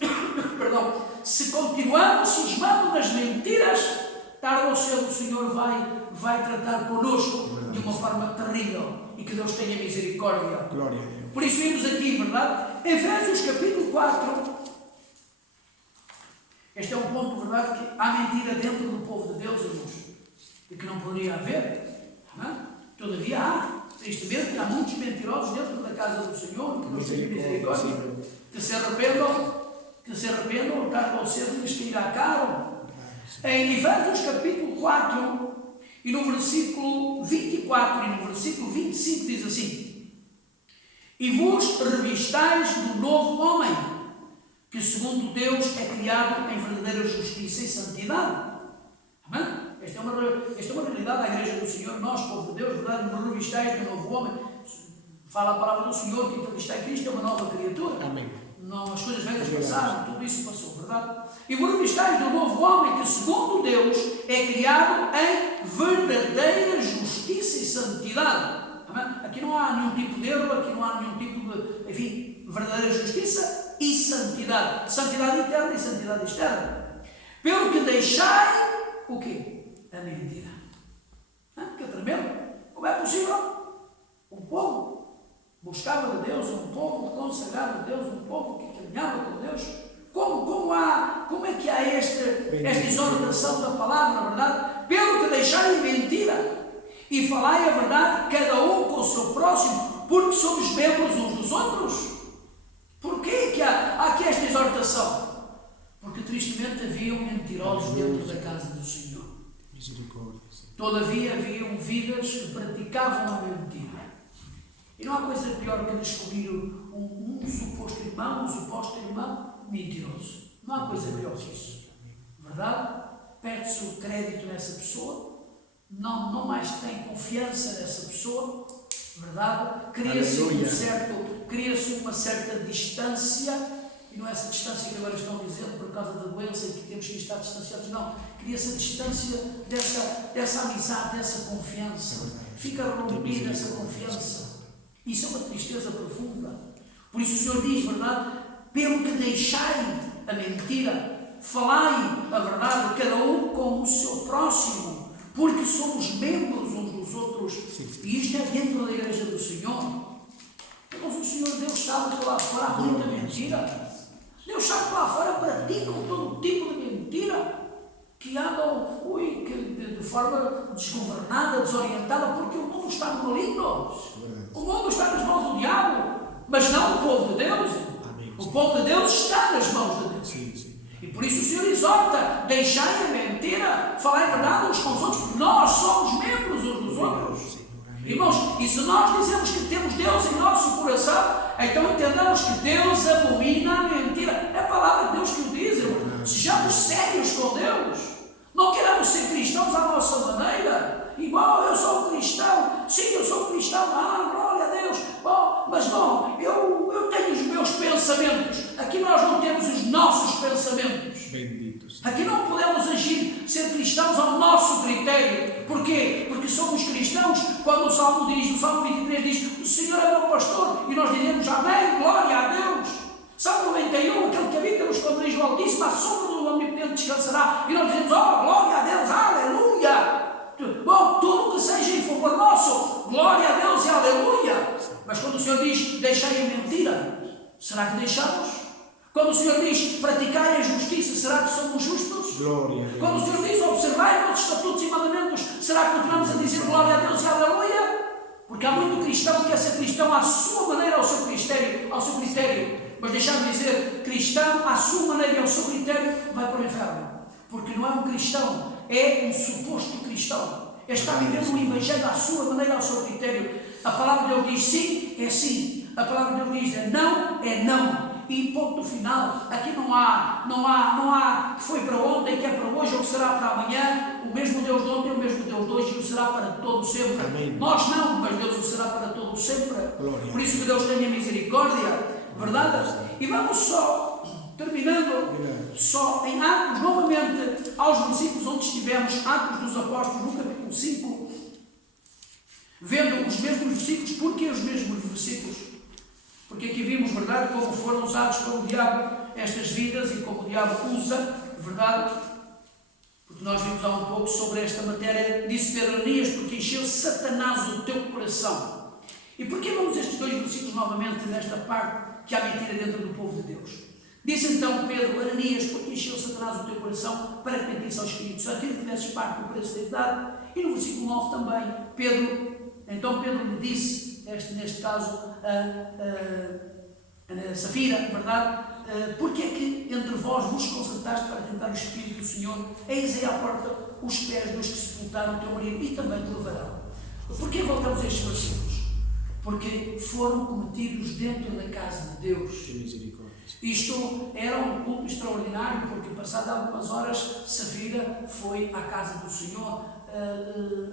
continuarmos cismando nas mentiras, tarde ou cedo o Senhor vai tratar connosco de uma forma terrível. E que Deus tenha misericórdia. Glória a Deus. Por isso vimos aqui, verdade? Efésios capítulo 4. Este é um ponto, verdade, que há mentira dentro do povo de Deus, irmãos. E que não poderia haver. Todavia há. Tristemente, há muitos mentirosos dentro da casa do Senhor. Que Deus tenha misericórdia. Que se arrependam, tarde ou cedo lhes cairá caro. Em Efésios capítulo 4, e no versículo 24 e no versículo 25 diz assim: E vos revistais do novo homem, que segundo Deus é criado em verdadeira justiça e santidade. Amém? Esta é uma realidade da igreja do Senhor. Nós, povo de Deus, verdade, nos revistais do novo homem. Fala a palavra do Senhor, que para está em Cristo é uma nova criatura. Amém. Não, as coisas velhas passaram, tudo isso passou, verdade? E vos revistais do novo homem, que segundo Deus é criado em verdadeira justiça e santidade. Amém? Aqui não há nenhum tipo de erro, aqui não há nenhum tipo de, enfim, verdadeira justiça e santidade. Santidade interna e santidade externa. Pelo que deixai o quê? A mentira. Que é tremendo. Como é possível? Um povo buscava de Deus, um povo consagrado a Deus, um povo que caminhava com Deus. Como é que há esta exortação da palavra, verdade? Pelo que deixai a mentira e falai a verdade, cada um com o seu próximo, porque somos membros uns dos outros. Porquê que há aqui esta exortação? Porque tristemente haviam mentirosos dentro da casa do Senhor. Misericórdia. Todavia haviam vidas que praticavam a mentira. E não há coisa pior que descobrir um suposto irmão mentiroso. Não há coisa pior que isso. Verdade? Perde-se o crédito nessa pessoa, não mais tem confiança nessa pessoa. Verdade? Cria-se uma certa distância. E não é essa distância que agora estão dizendo por causa da doença e que temos que estar distanciados. Não. Cria-se a distância dessa amizade, dessa confiança. Fica rompida essa confiança. Isso é uma tristeza profunda. Por isso o Senhor diz, verdade? Pelo que deixai a mentira, falai a verdade, cada um com o seu próximo, porque somos membros uns dos outros. E isto é dentro da igreja do Senhor. Mas o Senhor Deus sabe que lá fora há muita mentira. Deus sabe que lá fora praticam todo tipo de mentira, que andam de forma desgovernada, desorientada, porque o mundo está no maligno. O mundo está nas mãos do diabo, mas não o povo de Deus. O povo de Deus está nas mãos de Deus. E por isso o Senhor exorta: deixai a mentira, falai a verdade uns com os outros, porque nós somos membros uns dos outros. Irmãos, e se nós dizemos que temos Deus em nosso coração, então entendamos que Deus abomina a mentira. É a palavra de Deus que o diz, irmãos. Sejamos sérios com Deus. Não queremos ser cristãos à nossa maneira. Igual eu sou cristão, sim, eu sou cristão, glória a Deus. Bom, mas não, eu tenho os meus pensamentos. Aqui nós não temos os nossos pensamentos. Benditos. Aqui não podemos agir, ser cristãos ao nosso critério. Porquê? Porque somos cristãos quando o Salmo diz, o Salmo 23 diz, o Senhor é meu pastor, e nós dizemos amém, glória a Deus. Salmo 91, aquele que habita nos esconderijos do Altíssimo, à sombra do Omnipotente descansará, e nós dizemos, glória a Deus, aleluia. Bom, tudo que seja em favor nosso, glória a Deus e aleluia. Mas quando o Senhor diz, deixai a mentira, será que deixamos? Quando o Senhor diz, praticai a justiça, será que somos justos? Glória a Deus. Quando o Senhor diz, observai os estatutos e mandamentos, será que continuamos a dizer glória a Deus e aleluia? Porque há muito cristão que quer ser cristão à sua maneira, ao seu critério. Mas deixar-me dizer, cristão à sua maneira e ao seu critério, vai para o inferno. Porque não é um cristão, é um suposto cristão. É estar vivendo o Evangelho à sua maneira, ao seu critério. A palavra de Deus diz sim, é sim. A palavra de Deus diz é não. E ponto final. Aqui não há que foi para ontem, que é para hoje ou que será para amanhã. O mesmo Deus de ontem, o mesmo Deus de hoje, e o será para todo sempre. Amém. Nós não, mas Deus o será para todo sempre. Glória. Por isso que Deus tenha misericórdia. Verdade? E vamos só, terminando, só em Atos, novamente, aos versículos onde estivemos, Atos dos Apóstolos, no capítulo 5, vendo os mesmos versículos. Porquê os mesmos versículos? Porque aqui vimos, verdade, como foram usados pelo diabo estas vidas e como o diabo usa, verdade? Porque nós vimos há um pouco sobre esta matéria, disse Ananias, porque encheu Satanás o teu coração. E porquê vamos estes dois versículos novamente nesta parte que há mentira dentro do povo de Deus? Disse então Pedro, Ananias, porque encheu Satanás o teu coração para que mentisse ao Espírito Santo e lhe desses parte do preço da idade. E no versículo 9 também, Pedro lhe disse, neste caso, a Safira, verdade? Porque é que entre vós vos concertaste para tentar o Espírito do Senhor? Eis aí à porta os pés dos que sepultaram o teu marido e também te levarão. Porquê voltamos a estes versículos? Porque foram cometidos dentro da casa de Deus. Que misericórdia. Isto era um culto extraordinário, porque passado algumas horas, Safira foi à casa do Senhor.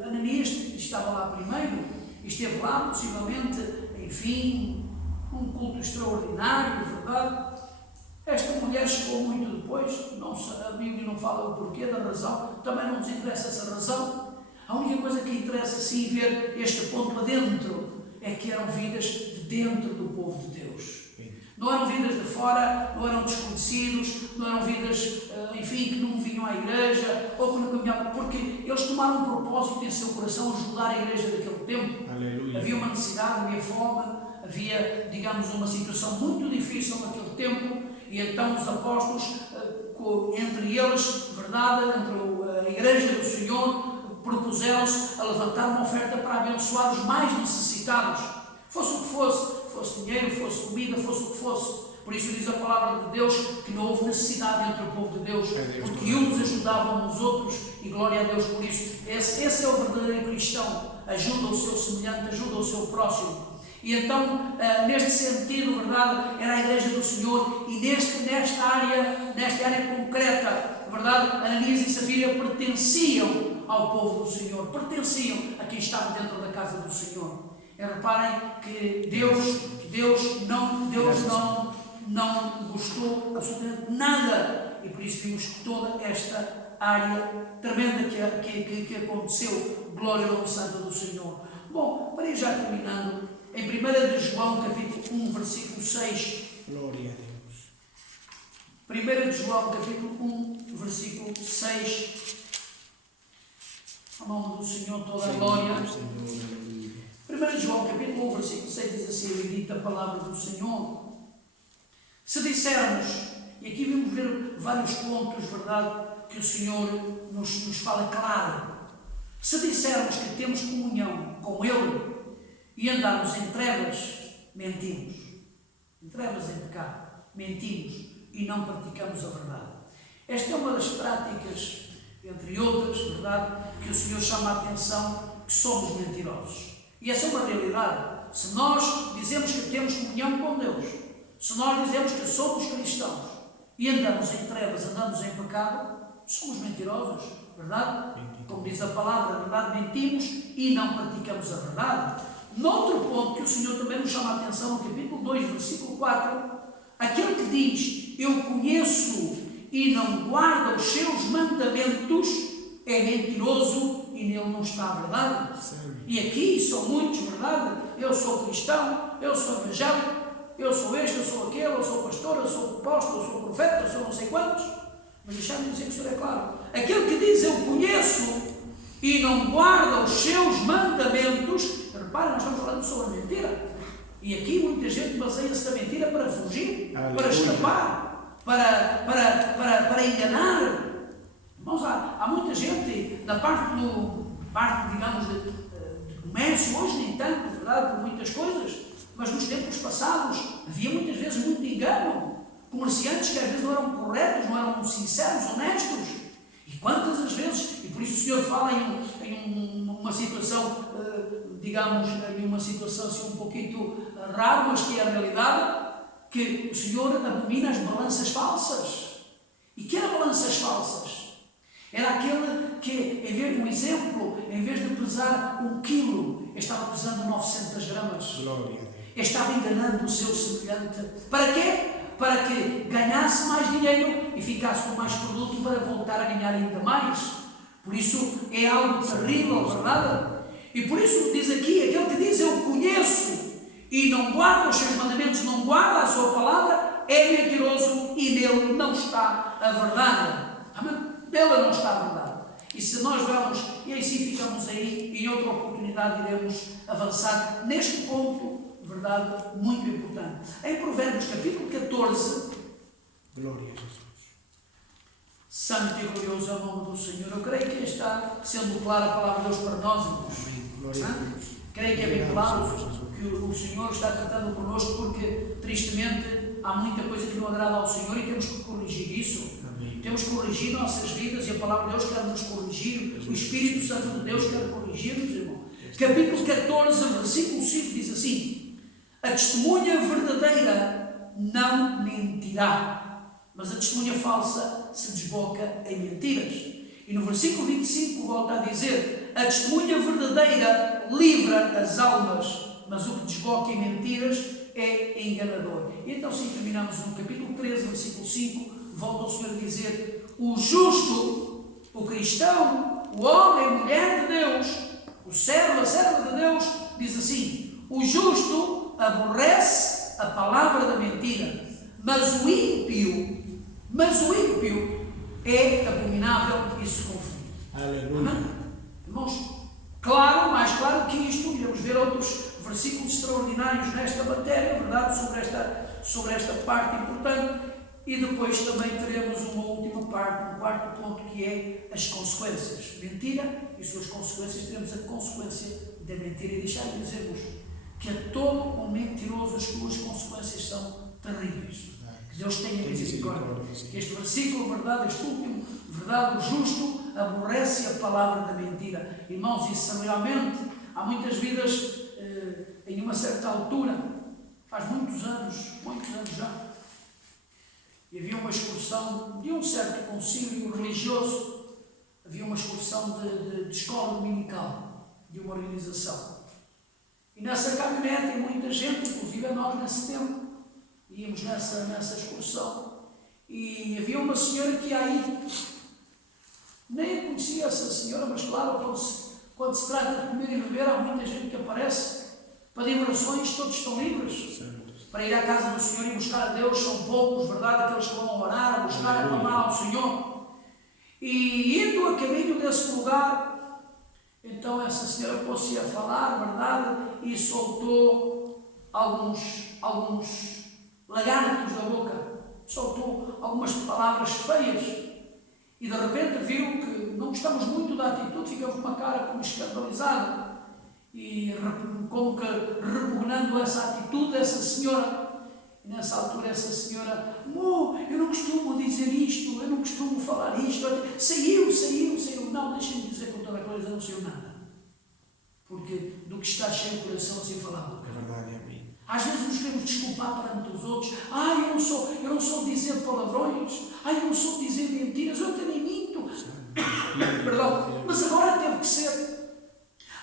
Ananias estava lá primeiro, esteve lá possivelmente, enfim, um culto extraordinário, verdade? Esta mulher chegou muito depois, a Bíblia não fala o porquê da razão, também não nos interessa essa razão. A única coisa que interessa sim ver este ponto lá dentro é que eram vidas de dentro do povo de Deus. Não eram vidas de fora, não eram desconhecidos, não eram vidas, enfim, que não vinham à igreja ou que não caminhavam, porque eles tomaram um propósito em seu coração ajudar a igreja daquele tempo. Aleluia. Havia uma necessidade, havia fome, havia, digamos, uma situação muito difícil naquele tempo, e então os apóstolos, entre eles, verdade, entre a igreja do Senhor, propuseram-se a levantar uma oferta para abençoar os mais necessitados, fosse o que fosse dinheiro, fosse comida, fosse o que fosse. Por isso diz a palavra de Deus que não houve necessidade entre o povo de Deus, porque uns ajudavam os outros, e glória a Deus por isso. Esse é o verdadeiro cristão, ajuda o seu semelhante, ajuda o seu próximo. E então, neste sentido, verdade, era a igreja do Senhor, e nesta área concreta, verdade, Ananias e Safira pertenciam ao povo do Senhor, pertenciam a quem estava dentro da casa do Senhor. E reparem que Deus não gostou absolutamente nada, e por isso vimos toda esta área tremenda que aconteceu. Glória ao nome santo do Senhor. Bom, para ir já terminando, em 1 de João, capítulo 1, versículo 6. Glória a Deus. 1 de João, capítulo 1, versículo 6. Ao nome do Senhor, toda a glória. 1 de João, capítulo 1, versículo 6, diz assim: bendita a palavra do Senhor. Se dissermos, e aqui vamos ver vários pontos, verdade, que o Senhor nos fala claro. Se dissermos que temos comunhão com Ele e andarmos em trevas, mentimos. Em trevas, em pecado, mentimos e não praticamos a verdade. Esta é uma das práticas, entre outras, verdade, que o Senhor chama a atenção, que somos mentirosos. E essa é uma realidade. Se nós dizemos que temos comunhão com Deus, se nós dizemos que somos cristãos e andamos em trevas, andamos em pecado, somos mentirosos, verdade? Como diz a palavra, a verdade, mentimos e não praticamos a verdade. Noutro ponto que o Senhor também nos chama a atenção, no capítulo 2, versículo 4, aquele que diz, eu conheço e não guarda os seus mandamentos, é mentiroso e nele não está a verdade. E aqui são muitos, verdade? Eu sou cristão, eu sou evangélico, eu sou este, eu sou aquele, eu sou pastor, eu sou apóstolo, eu sou profeta, eu sou não sei quantos. Mas deixar-me dizer que o Senhor é claro. Aquele que diz eu conheço e não guarda os seus mandamentos, reparem, nós estamos falando sobre a mentira. E aqui muita gente baseia-se na mentira para fugir, para escapar, para enganar. Irmãos, há muita gente na parte, digamos, de comércio, hoje nem tanto, verdade, por muitas coisas, mas nos tempos passados havia muitas vezes muito engano. Comerciantes que às vezes não eram corretos, não eram sinceros, honestos. E quantas as vezes, e por isso o Senhor fala em uma situação, digamos, em uma situação assim um pouquinho rara, mas que é a realidade, que o Senhor abomina as balanças falsas. E que eram balanças falsas? Era aquele que, em vez de um exemplo, em vez de pesar 1 quilo, estava pesando 900 gramas. Glória a Deus. Estava enganando o seu semelhante. Para quê? Para que ganhasse mais dinheiro e ficasse com mais produto para voltar a ganhar ainda mais. Por isso é algo terrível, verdade? E por isso diz aqui, aquele que diz eu conheço e não guarda os seus mandamentos, não guarda a sua palavra, é mentiroso e nele não está a verdade. Amém? Nele não está a verdade. E se nós vamos, e assim ficamos aí, e em outra oportunidade iremos avançar neste ponto, verdade, muito importante. Em Provérbios capítulo 14, Glória a Jesus. santo e glorioso é o nome do Senhor. Eu creio que está sendo clara a palavra de Deus para nós, irmãos. Glória a Deus. Creio que é bem claro que o Senhor está tratando connosco, porque tristemente há muita coisa que não agrada ao Senhor e temos que corrigir isso. Amém. Temos que corrigir nossas vidas e a palavra de Deus quer nos corrigir. O Espírito Santo de Deus quer corrigir-nos, irmão. Capítulo 14, versículo 5 diz assim: a testemunha verdadeira não mentirá, mas a testemunha falsa se desboca em mentiras. E no versículo 25 volta a dizer: a testemunha verdadeira livra as almas, mas o que desboca em mentiras é enganador. E então, sim, terminamos no capítulo 13, versículo 5, volta o Senhor a dizer: o justo, o cristão, o homem, a mulher de Deus, o servo, a serva de Deus, diz assim: o justo aborrece a palavra da mentira, mas o ímpio é abominável e se confunde. Aleluia. Amém? Irmãos, claro, mais claro que isto, iremos ver outros versículos extraordinários nesta matéria, verdade, sobre esta parte importante, e depois também teremos uma última parte, um quarto ponto, que é as consequências. Mentira e suas consequências. Teremos a consequência da mentira, e deixar-me dizer-vos que a todo o mentiroso as suas consequências são terríveis. Que Deus tenha misericórdia. Que este versículo, verdade, este último, verdade, o justo aborrece a palavra da mentira. Irmãos, isso realmente, há muitas vidas, em uma certa altura, faz muitos anos já, e havia uma excursão de um certo concílio religioso, havia uma excursão de escola dominical, de uma organização. E nessa caminhonete, muita gente, inclusive nós nesse tempo, íamos nessa excursão, e havia uma senhora que aí, nem conhecia essa senhora, mas claro, quando se trata de comer e beber, há muita gente que aparece. Para diversões, todos estão livres. Para ir à casa do Senhor e buscar a Deus, são poucos, verdade, aqueles que vão orar, a buscar, a clamar ao Senhor. E indo a caminho desse lugar, então essa senhora pôs-se a falar, verdade, e soltou alguns lagartos da boca, soltou algumas palavras feias, e de repente viu que não gostamos muito da atitude, ficou com uma cara como escandalizada, e como que repugnando essa atitude dessa senhora. E nessa altura essa senhora: eu não costumo dizer isto, eu não costumo falar isto. Saiu. Não, deixem-me dizer com toda a clareza, não saiu nada. Porque do que está cheio o coração assim fala a boca. É verdade, amém. Às vezes nos queremos desculpar perante os outros. Eu não sou de dizer palavrões. Eu não sou de dizer mentiras. Eu também minto. Perdão. Mas agora teve que ser.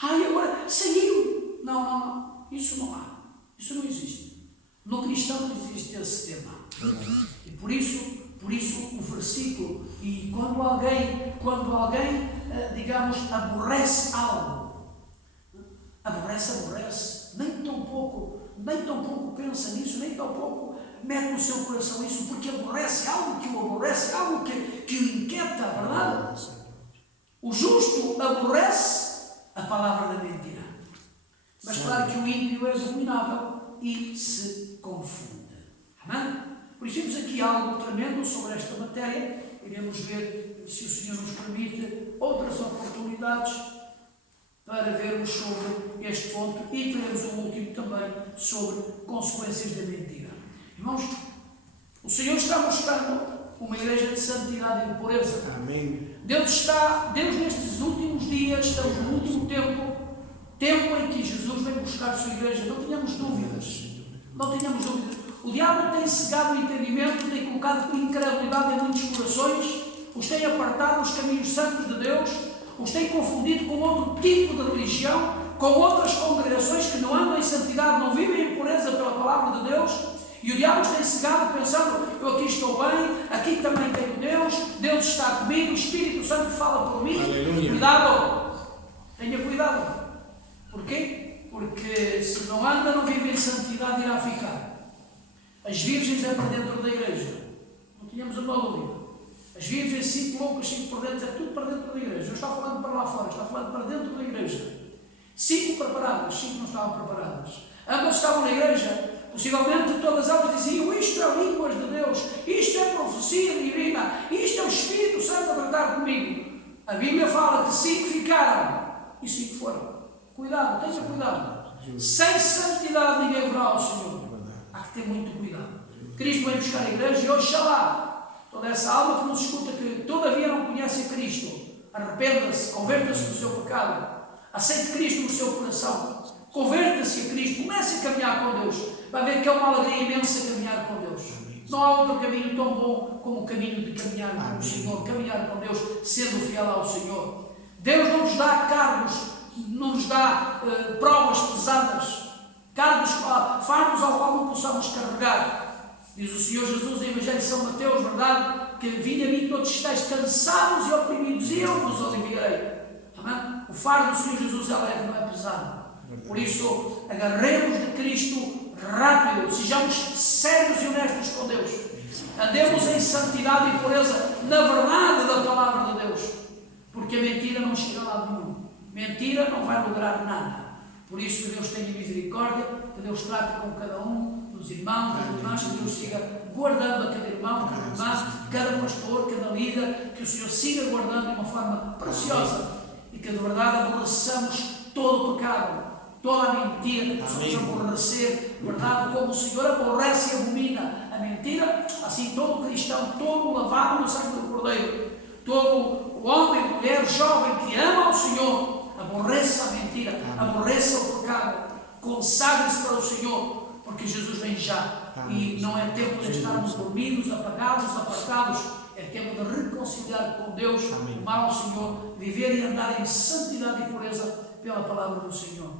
Agora saiu. Não. Isso não há. Isso não existe. No cristão não existe esse tema. E por isso o versículo, e quando alguém, digamos, aborrece algo, aborrece, nem tão pouco pensa nisso, nem tão pouco mete no seu coração isso, porque aborrece algo que o aborrece, algo que o inquieta, verdade? O justo aborrece a palavra da mentira, mas claro que o ímpio é abominável e se confunde. Amém? Por isso temos aqui algo tremendo sobre esta matéria. Iremos ver, se o Senhor nos permite, outras oportunidades para vermos sobre este ponto, e teremos um último também sobre consequências da mentira. Irmãos, o Senhor está buscando uma igreja de santidade e de pureza. Amém. Deus nestes últimos dias, estamos no último tempo em que Jesus vem buscar a sua igreja. Não tenhamos dúvidas. O diabo tem cegado o entendimento, tem colocado incredulidade em muitos corações, os tem apartado dos caminhos santos de Deus, os tem confundido com outro tipo de religião, com outras congregações que não andam em santidade, não vivem em pureza pela palavra de Deus, e o diabo os tem cegado pensando: eu aqui estou bem, aqui também tenho Deus está comigo, o Espírito Santo fala por mim. Aleluia. Cuidado, tenha cuidado. Porquê? Porque se não anda, não vive em santidade, irá ficar. As virgens é para dentro da igreja, não tínhamos uma dúvida. As virgens, 5 loucas, 5 por dentro, é tudo para dentro da igreja. Não está falando para lá fora, está falando para dentro da igreja. 5 preparadas, 5 não estavam preparadas. Ambas estavam na igreja, possivelmente todas elas diziam: isto é línguas de Deus, isto é profecia divina, isto é o Espírito Santo a tratar comigo. A Bíblia fala que 5 ficaram e 5 foram. Cuidado, tenha cuidado. Sem santidade ninguém verá ao Senhor. Há que ter muito cuidado. Cristo vem buscar a igreja e oxalá toda essa alma que nos escuta, que todavia não conhece a Cristo, arrependa-se, converta-se do seu pecado, aceite Cristo no seu coração, converta-se a Cristo, comece a caminhar com Deus, vai ver que é uma alegria imensa caminhar com Deus. Não há outro caminho tão bom como o caminho de caminhar com o Senhor, caminhar com Deus, sendo fiel ao Senhor. Deus não nos dá cargos, não nos dá provas pesadas, cargos, fardos ao qual não possamos carregar. Diz o Senhor Jesus em Evangelho de São Mateus, verdade? Que vinde a mim todos estáis cansados e oprimidos, e eu vos aliviarei. Amém? O fardo do Senhor Jesus é leve, não é pesado. Por isso, agarremos de Cristo rápido, sejamos sérios e honestos com Deus. Andemos em santidade e pureza na verdade da palavra de Deus. Porque a mentira não chega a lado nenhum. Mentira não vai lograr nada. Por isso que Deus tenha misericórdia, que Deus trate com cada um dos irmãos, das irmãs, que Deus siga guardando a cada irmão, cada irmã, cada pastor, cada líder, que o Senhor siga guardando de uma forma preciosa e que de verdade aborreçamos todo o pecado, toda a mentira, que possamos aborrecer, verdade, como o Senhor aborrece e abomina a mentira, assim todo cristão, todo lavado no sangue do Cordeiro, todo homem, mulher, jovem que ama ao Senhor, aborreça a mentira, aborreça o pecado, consagre-se para o Senhor, porque Jesus vem já. E não é tempo de estarmos dormidos, apagados, apartados, é tempo de reconciliar com Deus, amar ao Senhor, viver e andar em santidade e pureza pela palavra do Senhor.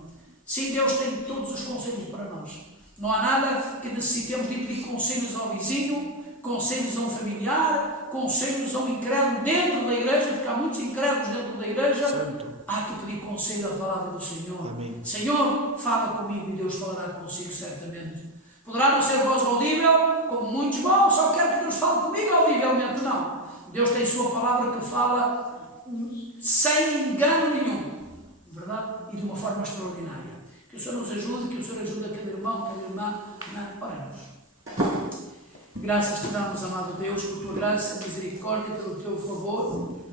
Sim, Deus tem todos os conselhos para nós. Não há nada que necessitemos de pedir conselhos ao vizinho, conselhos a um familiar, conselhos a um incrédulo dentro da igreja, porque há muitos incrédulos dentro da igreja. Há que pedir conselho à palavra do Senhor. Amém. Senhor, fala comigo, e Deus falará consigo certamente. Poderá não ser voz audível, como muitos vão, só quero que Deus fale comigo audivelmente. Não. Deus tem sua palavra que fala sem engano nenhum, verdade? E de uma forma extraordinária. Que o Senhor nos ajude, que o Senhor ajude a cada irmão, cada irmã. Oremos. Graças te damos, amado Deus, por tua graça, misericórdia, pelo teu favor.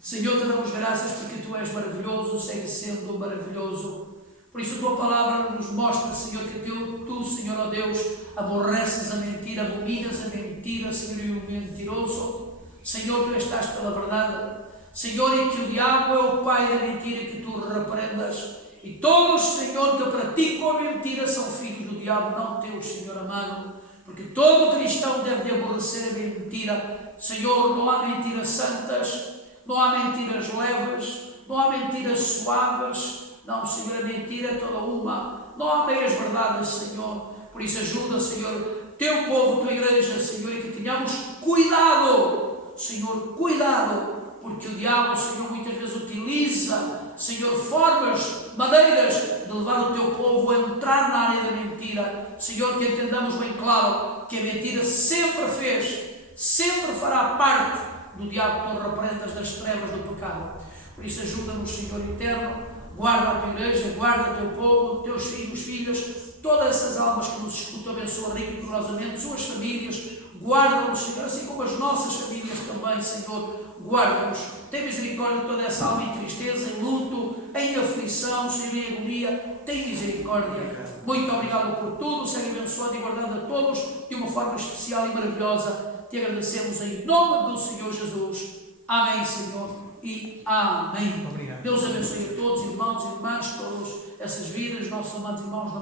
Senhor, te damos graças porque tu és maravilhoso, segue sendo maravilhoso. Por isso a tua palavra nos mostra, Senhor, que tu, Senhor, ó Deus, aborreces a mentira, abominas a mentira, Senhor, e o mentiroso. Senhor, tu estás pela verdade. Senhor, e que o diabo é o pai da mentira, que tu repreendas E todos, Senhor, que praticam a mentira são filhos do diabo, não teus, Senhor amado. Porque todo cristão deve aborrecer a mentira. Senhor, não há mentiras santas, não há mentiras leves, não há mentiras suaves. Não, Senhor, a mentira é toda uma. Não há meias verdades, Senhor. Por isso ajuda, Senhor, teu povo, tua igreja, Senhor, e que tenhamos cuidado, Senhor, cuidado. Porque o diabo, Senhor, muitas vezes utiliza, Senhor, formas, maneiras de levar o teu povo a entrar na área da mentira. Senhor, que entendamos bem claro que a mentira sempre fez, sempre fará parte do diabo que representas das trevas do pecado. Por isso ajuda-nos, Senhor eterno, guarda a tua igreja, guarda o teu povo, teus filhos, filhas, todas essas almas que nos escutam, abençoa rico e gloriosamente, suas famílias, guarda-nos, Senhor, assim como as nossas famílias também, Senhor, guarda-nos, tem misericórdia de toda essa alma em tristeza, em luto, em aflição, Senhor, em agonia, tem misericórdia. Muito obrigado por tudo, segue abençoando e guardando a todos de uma forma especial e maravilhosa. Te agradecemos em nome do Senhor Jesus. Amém, Senhor, e amém. Obrigado. Deus abençoe a todos, irmãos e irmãs, todas essas vidas, nossos amados irmãos da